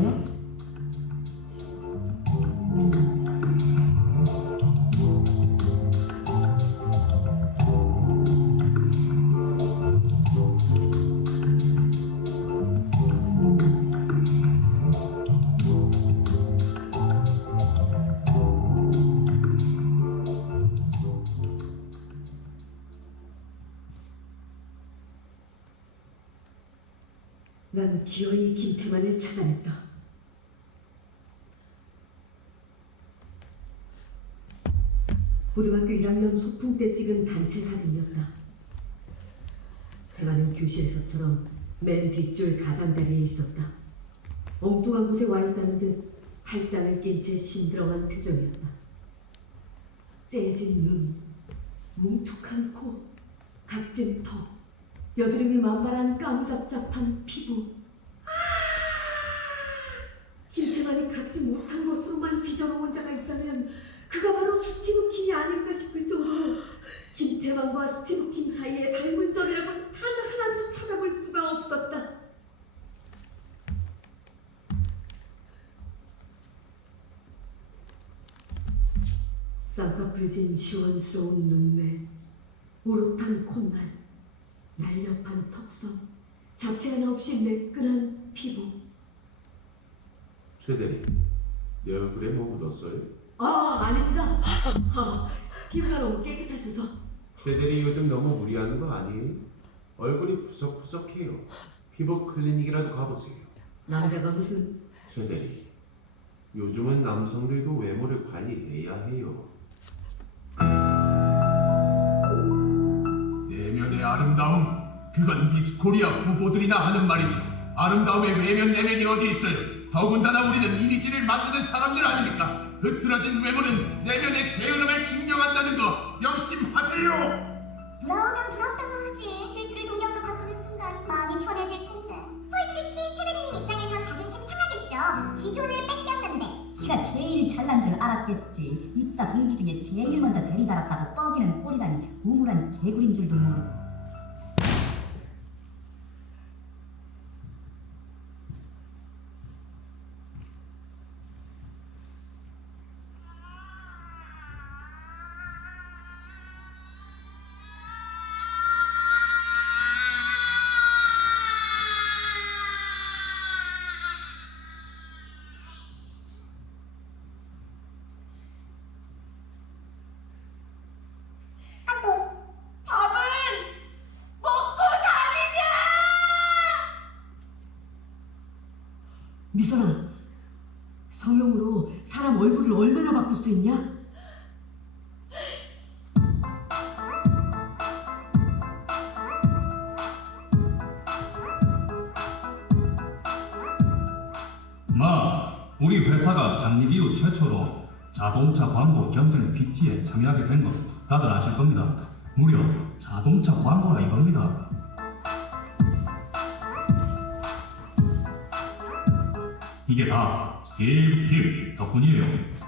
있어요? 난 기어이 김태만을 찾아냈다. 고등학교 1학년 소풍 때 찍은 단체 사진이었다. 태만은 교실에서처럼 맨 뒷줄 가장자리에 있었다. 엉뚱한 곳에 와 있다는 듯 팔짱을 낀 채 심드렁한 표정이었다. 째진 눈, 뭉툭한 코, 각진 턱, 여드름이 만발한 까무잡잡한 피부. 김태만이 갖지 못한 것으로만 빚어놓은 자가 있다면 그가 바로 스티브 킹이 아닐까 싶을 정도로 김태만과 스티브 킹 사이에 닮은 점이라고는 단 하나도 찾아볼 수가 없었다. 쌍꺼풀진 시원스러운 눈매, 오롯한 콧날, 날렵한 턱선, 잡티 하나 없이 매끈한 피부. 최 대리, 내 얼굴에 뭐 묻었어요? 아닙니다. 피부가 너무 깨끗하셔서. 최 대리 요즘 너무 무리하는 거 아니에요? 얼굴이 푸석푸석해요. 피부 클리닉이라도 가보세요. 남자가 무슨... 최 대리, 요즘은 남성들도 외모를 관리해야 해요. 내면의 아름다움, 그건 미스 코리아 후보들이나 하는 말이죠. 아름다움의 외면 내면이 어디 있어요? 더군다나 우리는 이미지를 만드는 사람들 아닙니까? 흐트러진 외모는 내면의 게으름을 증명한다는 거 명심하세요. 부러우면 부럽다고 하지. 질투를 동력으로 바꾸는 순간 마음이 편해질 텐데. 솔직히 최대리님 입장에선 자존심 상하겠죠. 지존을 뺏겼는데. 지가 제일 잘난 줄 알았겠지. 입사 동기 중에 제일 먼저 대리 달았다고 뻐기는 꼴이라니 우물한 개구리인 줄도 모르고. 미선아, 성형으로 사람 얼굴을 얼마나 바꿀 수 있냐? 우리 회사가 창립 이후 최초로 자동차 광고 경쟁 PT에 참여하게 된 거 다들 아실 겁니다. 무려 자동차 광고라 이겁니다. 이게 다 스티브 킹 덕분이에요.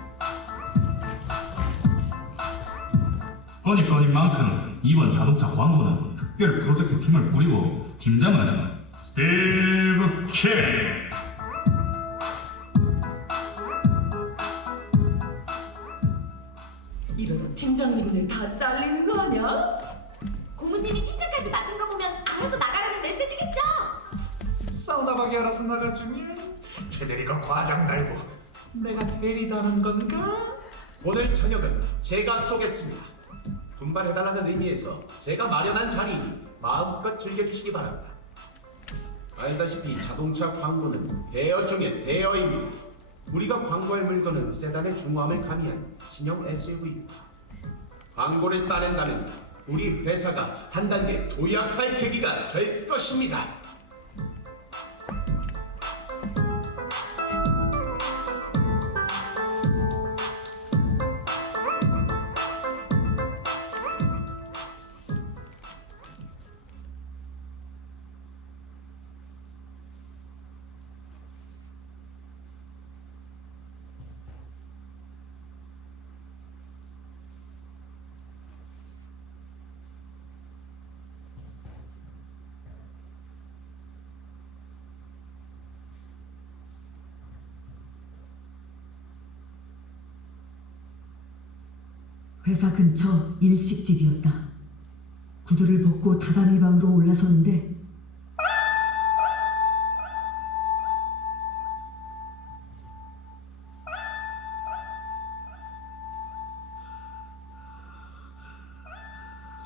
거니만큼 이번 자동차 광고는 특별 프로젝트 팀을 꾸리고 팀장은 스티브 킹. 이러다 팀장님은 다 잘리는 거 아니야? 고모님이 팀장까지 맡은 거 보면 알아서 나가라는 메시지겠죠? 사우나박이 알아서 나가주면 최 대리가 과장 달고 내가 대리다는 건가? 오늘 저녁은 제가 쏘겠습니다. 분발해달라는 의미에서 제가 마련한 자리이니 마음껏 즐겨주시기 바랍니다. 알다시피 자동차 광고는 대여 중에 대여입니다. 우리가 광고할 물건은 세단의 중후함을 가미한 신형 SUV입니다. 광고를 따낸다면 우리 회사가 한 단계 도약할 계기가 될 것입니다. 회사 근처 일식집이었다. 구두를 벗고 다다미 방으로 올라섰는데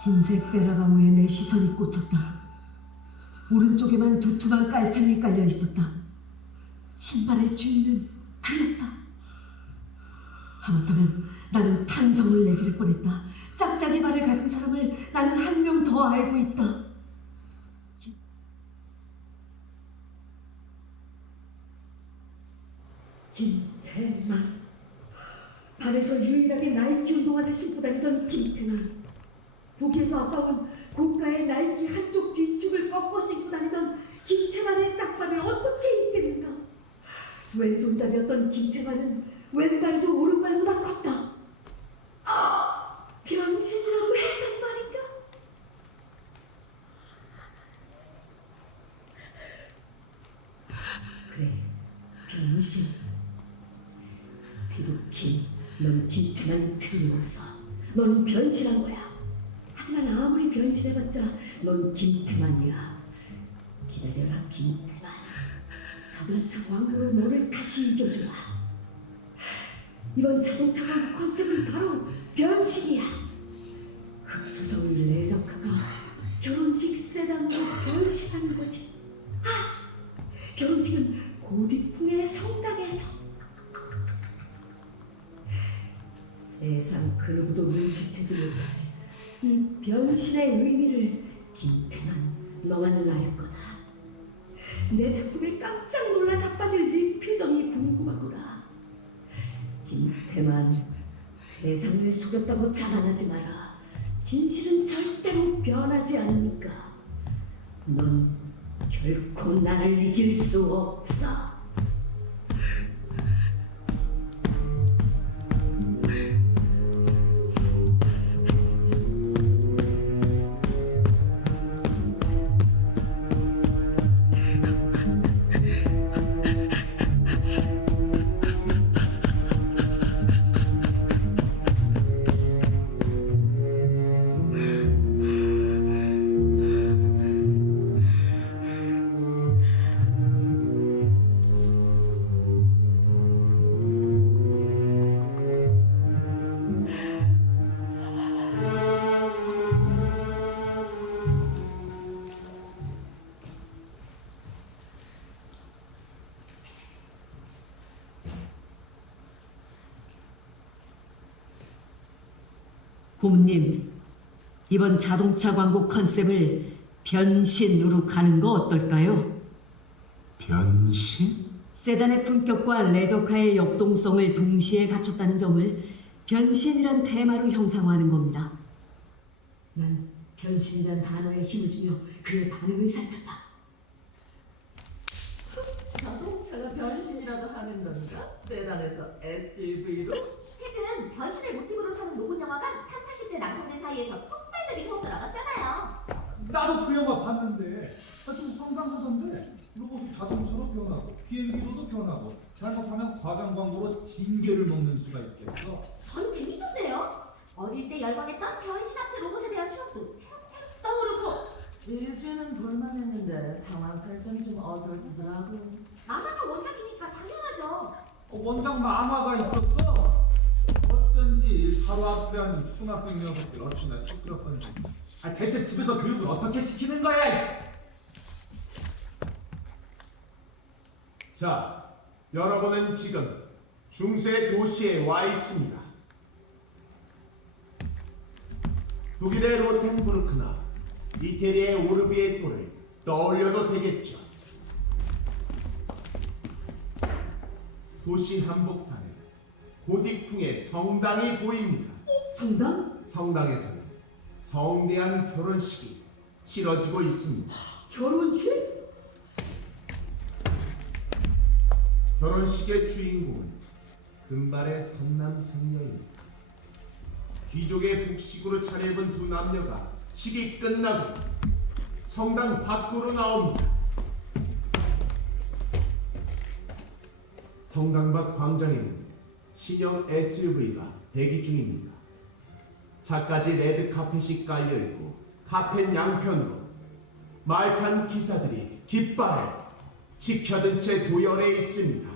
흰색 페라가모에 내 시선이 꽂혔다. 오른쪽에만 두툼한 깔창이 깔려 있었다. 신발의 주인은 그였다. 하마터면 나는 탄성을 내질 뻔했다. 짝짝이 발을 가진 사람을 나는 한 명 더 알고 있다. 김태만. 반에서 유일하게 나이키 운동화를 신고 다니던 김태만. 보기에도 아까운 고가의 나이키 한쪽 뒤축을 꺾어 신고 다니던 김태만의 짝밤에 어떻게 있겠는가. 왼손잡이였던 김태만은 왼발도 오른발보다 컸다. 병신이라도 했단 말인가? 그래, 병신. 스티브 킹, 넌 김태만이 틀림없어. 너는 변신한 거야. 하지만 아무리 변신해봤자 넌 김태만이야. 기다려라, 김태만. 자동차 광고로 너를 다시 이겨주마. 이번 자동차 광고 컨셉은 바로 변신이야. 흑투성을 레저카가 결혼식 세단으로 변신하는 거지. 결혼식은 고딕풍의 성당에서. 세상 그 누구도 눈치채지 못할 이 변신의 의미를 김태만 너만은 알 거다. 내 작품에 깜짝 놀라 자빠질 네 표정이 궁금하구나. 김태만, 세상을 속였다고 자만하지 마라. 진실은 절대로 변하지 않으니까. 넌 결코 나를 이길 수 없어. 고모님, 이번 자동차 광고 컨셉을 변신으로 가는 거 어떨까요? 변신? 세단의 품격과 레저카의 역동성을 동시에 갖췄다는 점을 변신이란 테마로 형상화하는 겁니다. 난 변신이란 단어에 힘을 주며 그의 반응을 살폈다. 자동차가 변신이라도 하는 건가? 세단에서 SUV로? 최근 변신을 모티브로 삼은 로봇 영화가 30, 40대 남성들 사이에서 폭발적인 호응을 얻었잖아요. 나도 그 영화 봤는데 좀 황당하던데. 로봇이 자동차로 변하고 비행기로도 변하고 잘못하면 과장 광고로 징계를 먹는 수가 있겠어. 전 재밌던데요. 어릴 때 열광했던 변신합체 로봇에 대한 추억도 새록새록 떠오르고. 시즌은 볼만했는데 상황 설정이 좀 어설프더라고. 만화가 원작이니까 당연하죠. 원작 만화가 있었어. 어쩐지 바로 앞에 앉은 초등학생 녀석들 어찌나 시끄럽던지. 대체 집에서 교육을 어떻게 시키는 거야? 자, 여러분은 지금 중세 도시에 와 있습니다. 독일의 로텐부르크나 이태리의 오르비에토를 떠올려도 되겠죠. 도시 한복판에 고딕풍의 성당이 보입니다. 성당? 성당에서는 성대한 결혼식이 치러지고 있습니다. 결혼식? 결혼식의 주인공은 금발의 선남선녀입니다. 귀족의 복식으로 차려입은 두 남녀가 식이 끝나고 성당 밖으로 나옵니다. 성당 밖 광장에는 신형 SUV가 대기 중입니다. 차까지 레드 카펫이 깔려 있고 카펫 양편으로 말판 기사들이 깃발을 지켜든 채 도열해 있습니다.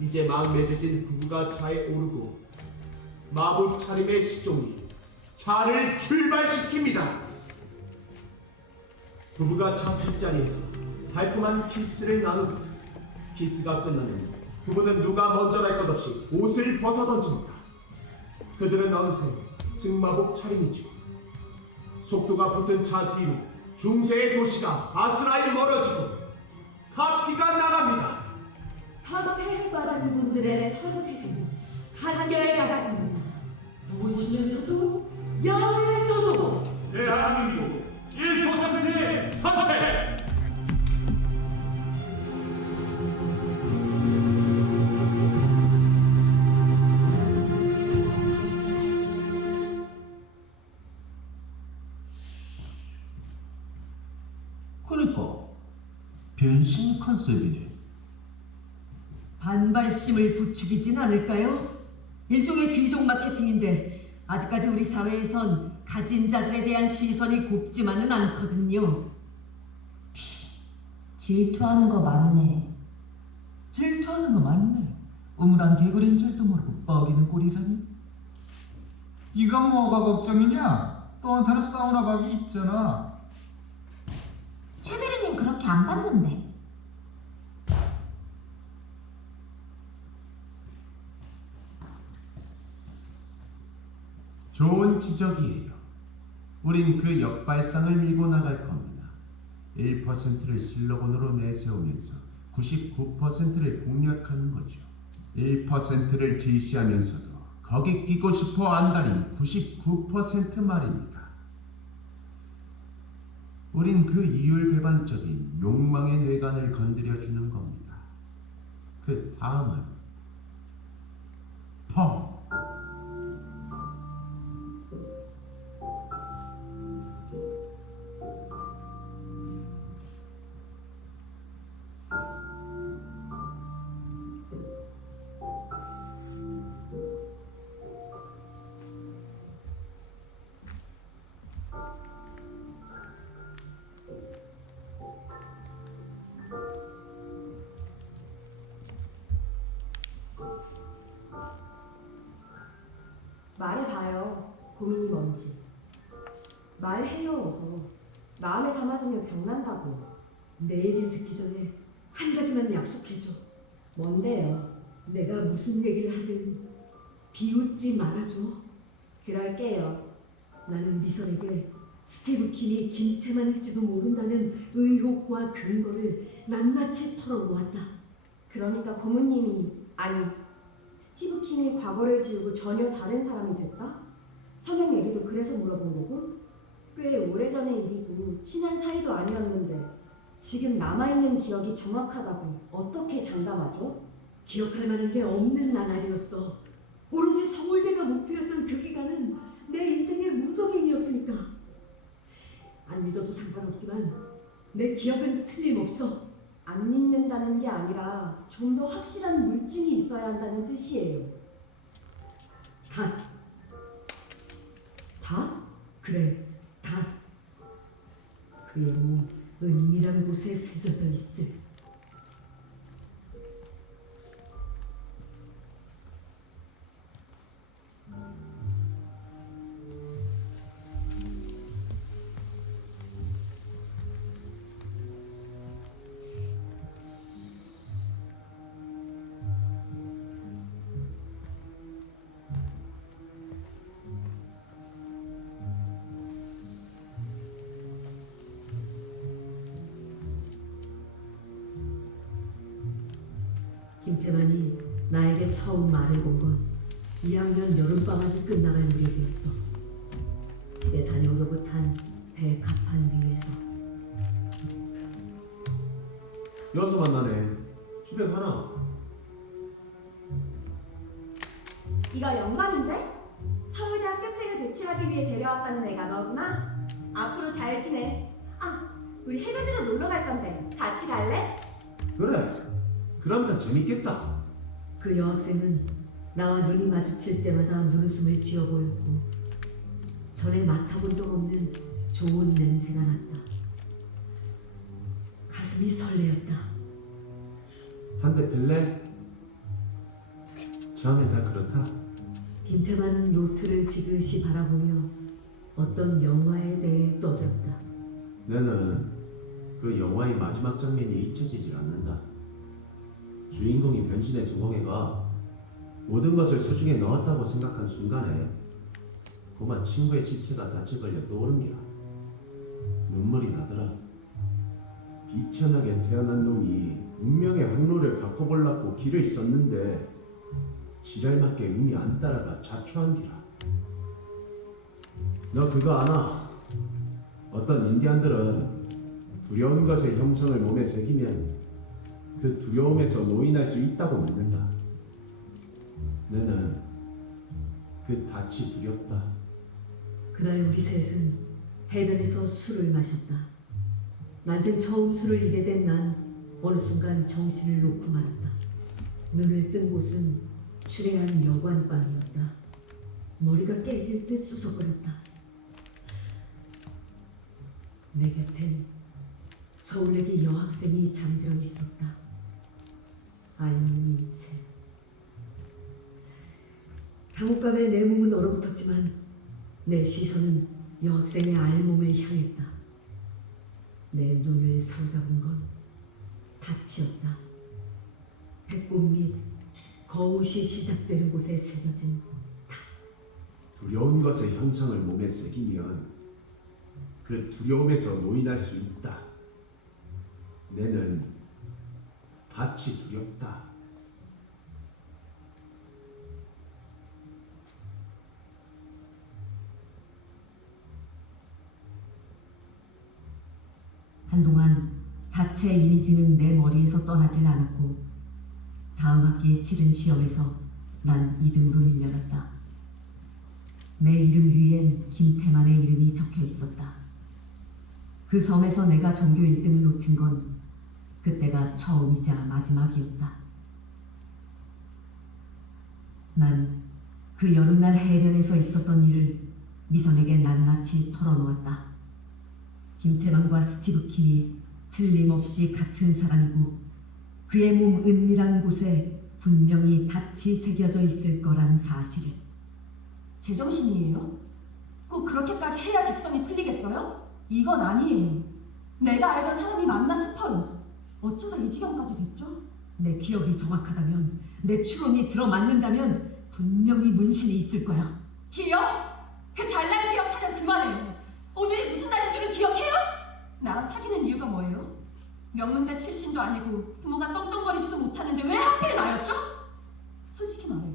이제 막 맺어진 부부가 차에 오르고 마부 차림의 시종이 차를 출발시킵니다. 부부가 차 뒷자리에서 달콤한 키스를 나눕니다. 키스가 끝나면 부부는 누가 먼저랄 것 없이 옷을 벗어던집니다. 그들은 어느새 승마복 차림이죠. 속도가 붙은 차 뒤로 중세의 도시가 아스라일 멀어지고 카피가 나갑니다. 선택받은 분들의 선택은 한결같습니다. 도심에서도 야외에서도 대한민국 1%의 선택! 그러니까 변신 컨셉이네. 반발심을 부추기진 않을까요? 일종의 귀족 마케팅인데 아직까지 우리 사회에선 가진 자들에 대한 시선이 곱지만은 않거든요. 질투하는 거 맞네. 질투하는 거 맞네. 우물한 개구리인 줄도 모르고 뻐기는 꼴이라니. 네가 뭐가 걱정이냐? 너한테는 사우나 가기 있잖아. 최대리님 그렇게 안 봤는데. 좋은 지적이에요. 우린 그 역발상을 밀고 나갈 겁니다. 1%를 슬로건으로 내세우면서 99%를 공략하는 거죠. 1%를 질시하면서도 거기 끼고 싶어 안달인 99% 말입니다. 우린 그 이율배반적인 욕망의 뇌관을 건드려주는 겁니다. 그 다음은 펑! 말해봐요. 고민이 뭔지. 말해요 어서. 마음에 담아두면 병난다고. 내 얘기를 듣기 전에 한 가지만 약속해줘. 뭔데요? 내가 무슨 얘기를 하든 비웃지 말아줘. 그럴게요. 나는 미선에게 스티브 킴이 김태만일지도 모른다는 의혹과 근거를 낱낱이 털어놓았다. 그러니까 고모님이 아니 스티브 킴이 과거를 지우고 전혀 다른 사람이 됐다? 성형 얘기도 그래서 물어본 거고? 꽤 오래전의 일이고 친한 사이도 아니었는데 지금 남아있는 기억이 정확하다고 어떻게 장담하죠? 기억할 만한 게 없는 나날이었어. 오로지 서울대가 목표였던 그 기간은 내 인생의 무적행이었으니까. 안 믿어도 상관없지만 내 기억은 틀림없어. 안 믿는다는 게 아니라 좀 더 확실한 물증이 있어야 한다는 뜻이에요. 다. 다? 그래, 다. 그의 몸 은밀한 곳에 새겨져 있을. 김태만이 나에게 처음 말을 건 건 2학년 여름방학이 끝나갈 무렵이었어. 집에 다녀오로부탄 배 갑판 위에서. 여기서 만나네. 집에 가나? 이거 영광인데? 서울대 합격생을 배출하기 위해 데려왔다는 애가 너구나? 앞으로 잘 지내. 아, 우리 해변으로 놀러 갈 건데 같이 갈래? 그래. 그럼 더 재밌겠다. 그 여학생은 나와 눈이 마주칠 때마다 눈웃음을 지어 보였고 전에 맡아본 적 없는 좋은 냄새가 났다. 가슴이 설레었다. 한 대 빌래? 처음엔 다 그렇다. 김태만은 요트를 지그시 바라보며 어떤 영화에 대해 떠들었다. 나는 그 영화의 마지막 장면이 잊혀지질 않는다. 주인공이 변신에 성공해가 모든 것을 수중에 넣었다고 생각한 순간에 고마 친구의 시체가 닻에 걸려 떠오릅니다. 눈물이 나더라. 비천하게 태어난 놈이 운명의 항로를 바꿔보려고 길을 썼는데 지랄맞게 운이 안 따라가 자초한디라. 너 그거 아나? 어떤 인디안들은 두려운 것의 형성을 몸에 새기면 그 두려움에서 노인할 수 있다고 믿는다. 너는 그 닻이 두렵다. 그날 우리 셋은 해변에서 술을 마셨다. 난생 처음 술을 이게 된 난 어느 순간 정신을 놓고 말았다. 눈을 뜬 곳은 추레한 여관방이었다. 머리가 깨질 듯 수석거렸다. 내 곁엔 서울예기 여학생이 잠들어 있었다. 알몸인 채. 당혹감에 내 몸은 얼어붙었지만 내 시선은 여학생의 알몸을 향했다. 내 눈을 사로잡은 건 닻이었다. 배꼽 및 거웃이 시작되는 곳에 새겨진 두려운 것의 형상을 몸에 새기면 그 두려움에서 노인할 수 있다. 내는 닻이 두렵다. 한동안 닻의 이미지는 내 머리에서 떠나질 않았고 다음 학기에 치른 시험에서 난 2등으로 밀려났다. 내 이름 위엔 김태만의 이름이 적혀 있었다. 그 섬에서 내가 전교 1등을 놓친 건 그때가 처음이자 마지막이었다. 난 그 여름날 해변에서 있었던 일을 미선에게 낱낱이 털어놓았다. 김태만과 스티브 킴이 틀림없이 같은 사람이고 그의 몸 은밀한 곳에 분명히 닻이 새겨져 있을 거란 사실을. 제정신이에요? 꼭 그렇게까지 해야 직성이 풀리겠어요? 이건 아니에요. 내가 알던 사람이 맞나 싶어요. 어쩌다 이 지경까지 됐죠? 내 기억이 정확하다면, 내 추론이 들어맞는다면 분명히 문신이 있을 거야. 기억? 그 잘난 기억 타령 그만해요. 오늘이 무슨 날인 줄은 기억해요? 나랑 사귀는 이유가 뭐예요? 명문대 출신도 아니고 부모가 떵떵거리지도 못하는데 왜 하필 나였죠? 솔직히 말해요.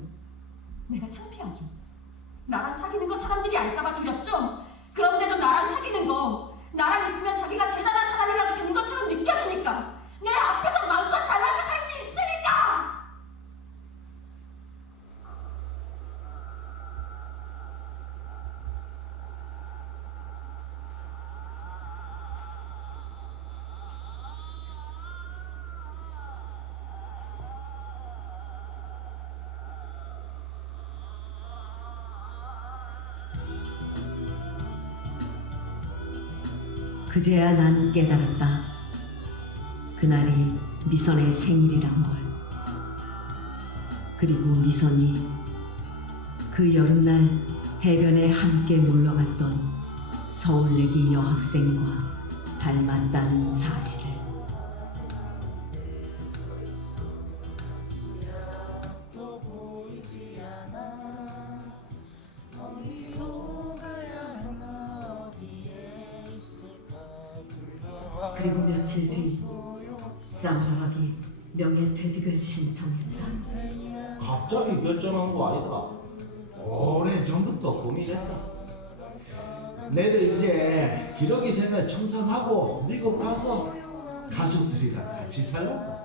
내가 창피하죠. 나랑 사귀는 거 사람들이 알까봐 두렵죠? 그런데도 나랑 사귀는 거, 나랑 있으면 자기가 대단한 사람이라도 된 것처럼 느껴지니까, 내 앞에서 마음껏 잘난 척 할 수 있으니까! 그제야 난 깨달았다. 그날이 미선의 생일이란 걸. 그리고 미선이 그 여름날 해변에 함께 놀러갔던 서울예기 여학생과 닮았다는 사실을. 그리고 며칠 뒤 쌍화락이 명예퇴직을 신청했다. 갑자기 결정한 거 아니다. 오래전부터 고민했다. 내들 이제 기러기 생활 청산하고 미국 가서 가족들이랑 같이 살란다.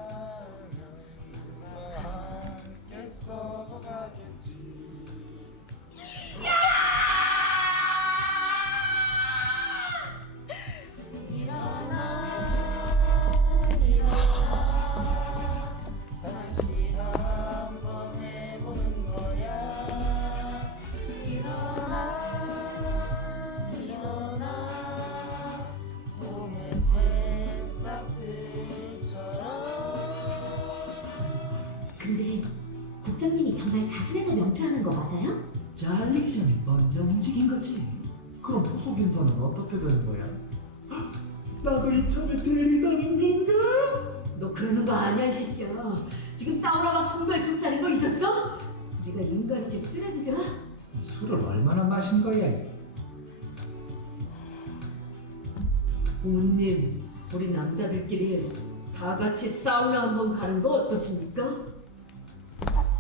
전에 자진해서 명퇴하는 거 맞아요? 잘리기 전에 먼저 움직인 거지. 그럼 부속 인사는 어떻게 되는 거야? 나도 이참에 대리다는 건가? 너 그러는 거 아니야 이 새끼야. 지금 사우나 막 20몇 짜리 거 있었어? 우리가 인간이지 쓰레기야? 술을 얼마나 마신 거야? 부모님, 우리 남자들끼리 다 같이 사우나 한번 가는 거 어떠십니까?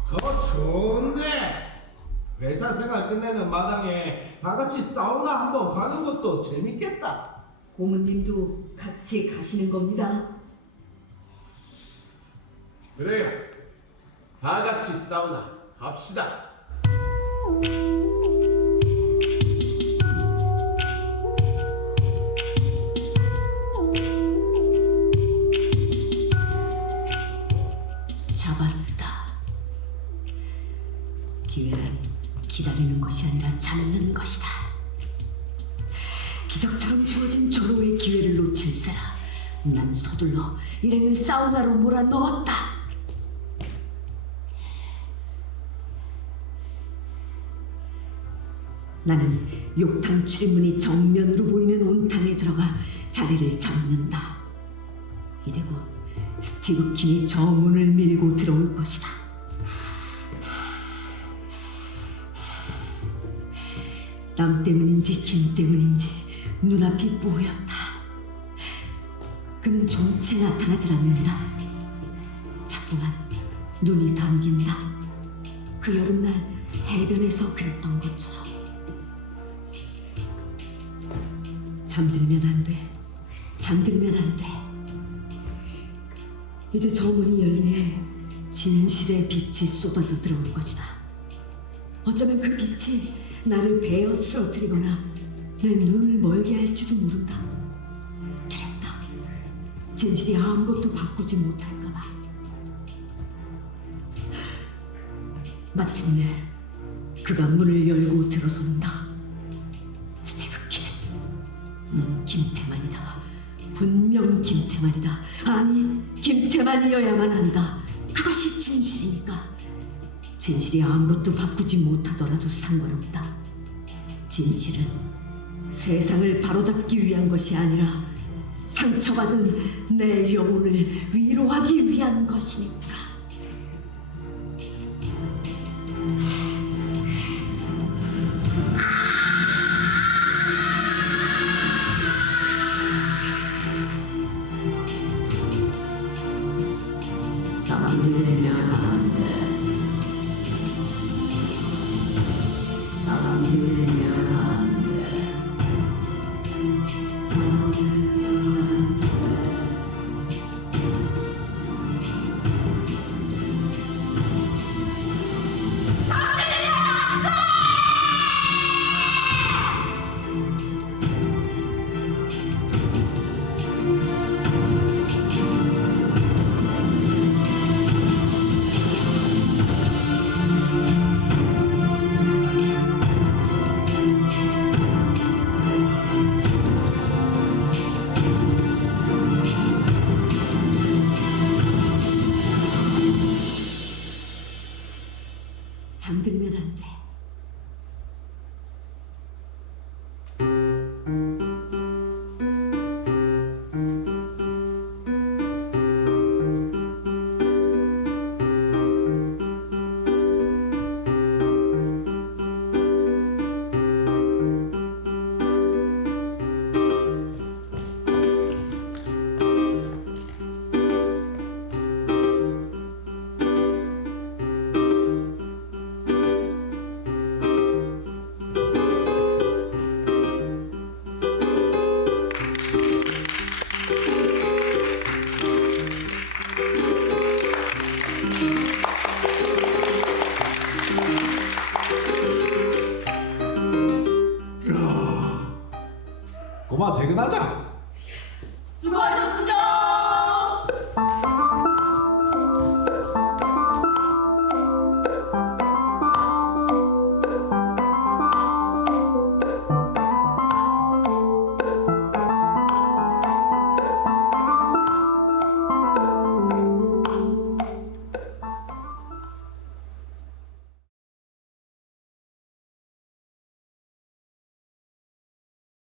그거 좋은데 회사 생활 끝내는 마당에 다 같이 사우나 한번 가는 것도 재밌겠다. 고모님도 같이 가시는 겁니다. 그래요. 다 같이 사우나 갑시다. 잡았다. 기회란 기다리는 것이 아니라 잡는 것이다. 기적처럼 주어진 절호의 기회를 놓칠 세라. 난 서둘러 일행을 사우나로 몰아넣었다. 나는 욕탕 출입문이 정면으로 보이는 온탕에 들어가 자리를 잡는다. 이제 곧 스티브 킴이 저 문을 밀고 들어올 것이다. 남 때문인지 김 때문인지 눈앞이 뿌였다. 그는 좀채 나타나질 않는다. 자꾸만 눈이 감긴다. 그 여름날 해변에서 그랬던 것처럼. 잠들면 안 돼. 잠들면 안 돼. 이제 저 문이 열리면 진실의 빛이 쏟아져 들어올 것이다. 어쩌면 그 빛이 나를 베어 쓰러뜨리거나 내 눈을 멀게 할지도 모른다. 두렵다. 진실이 아무것도 바꾸지 못할까봐. 마침내 그가 문을 열고 들어선다. 스티브 킴, 넌 김태만이다. 분명 김태만이다. 아니, 김태만이어야만 한다. 그것이 진실이니까. 진실이 아무것도 바꾸지 못하더라도 상관없다. 진실은 세상을 바로잡기 위한 것이 아니라 상처받은 내 영혼을 위로하기 위한 것이니까. 잠들면 안 돼. 잠들면 안 돼. 잠들면 안 돼. 그만 퇴근하자.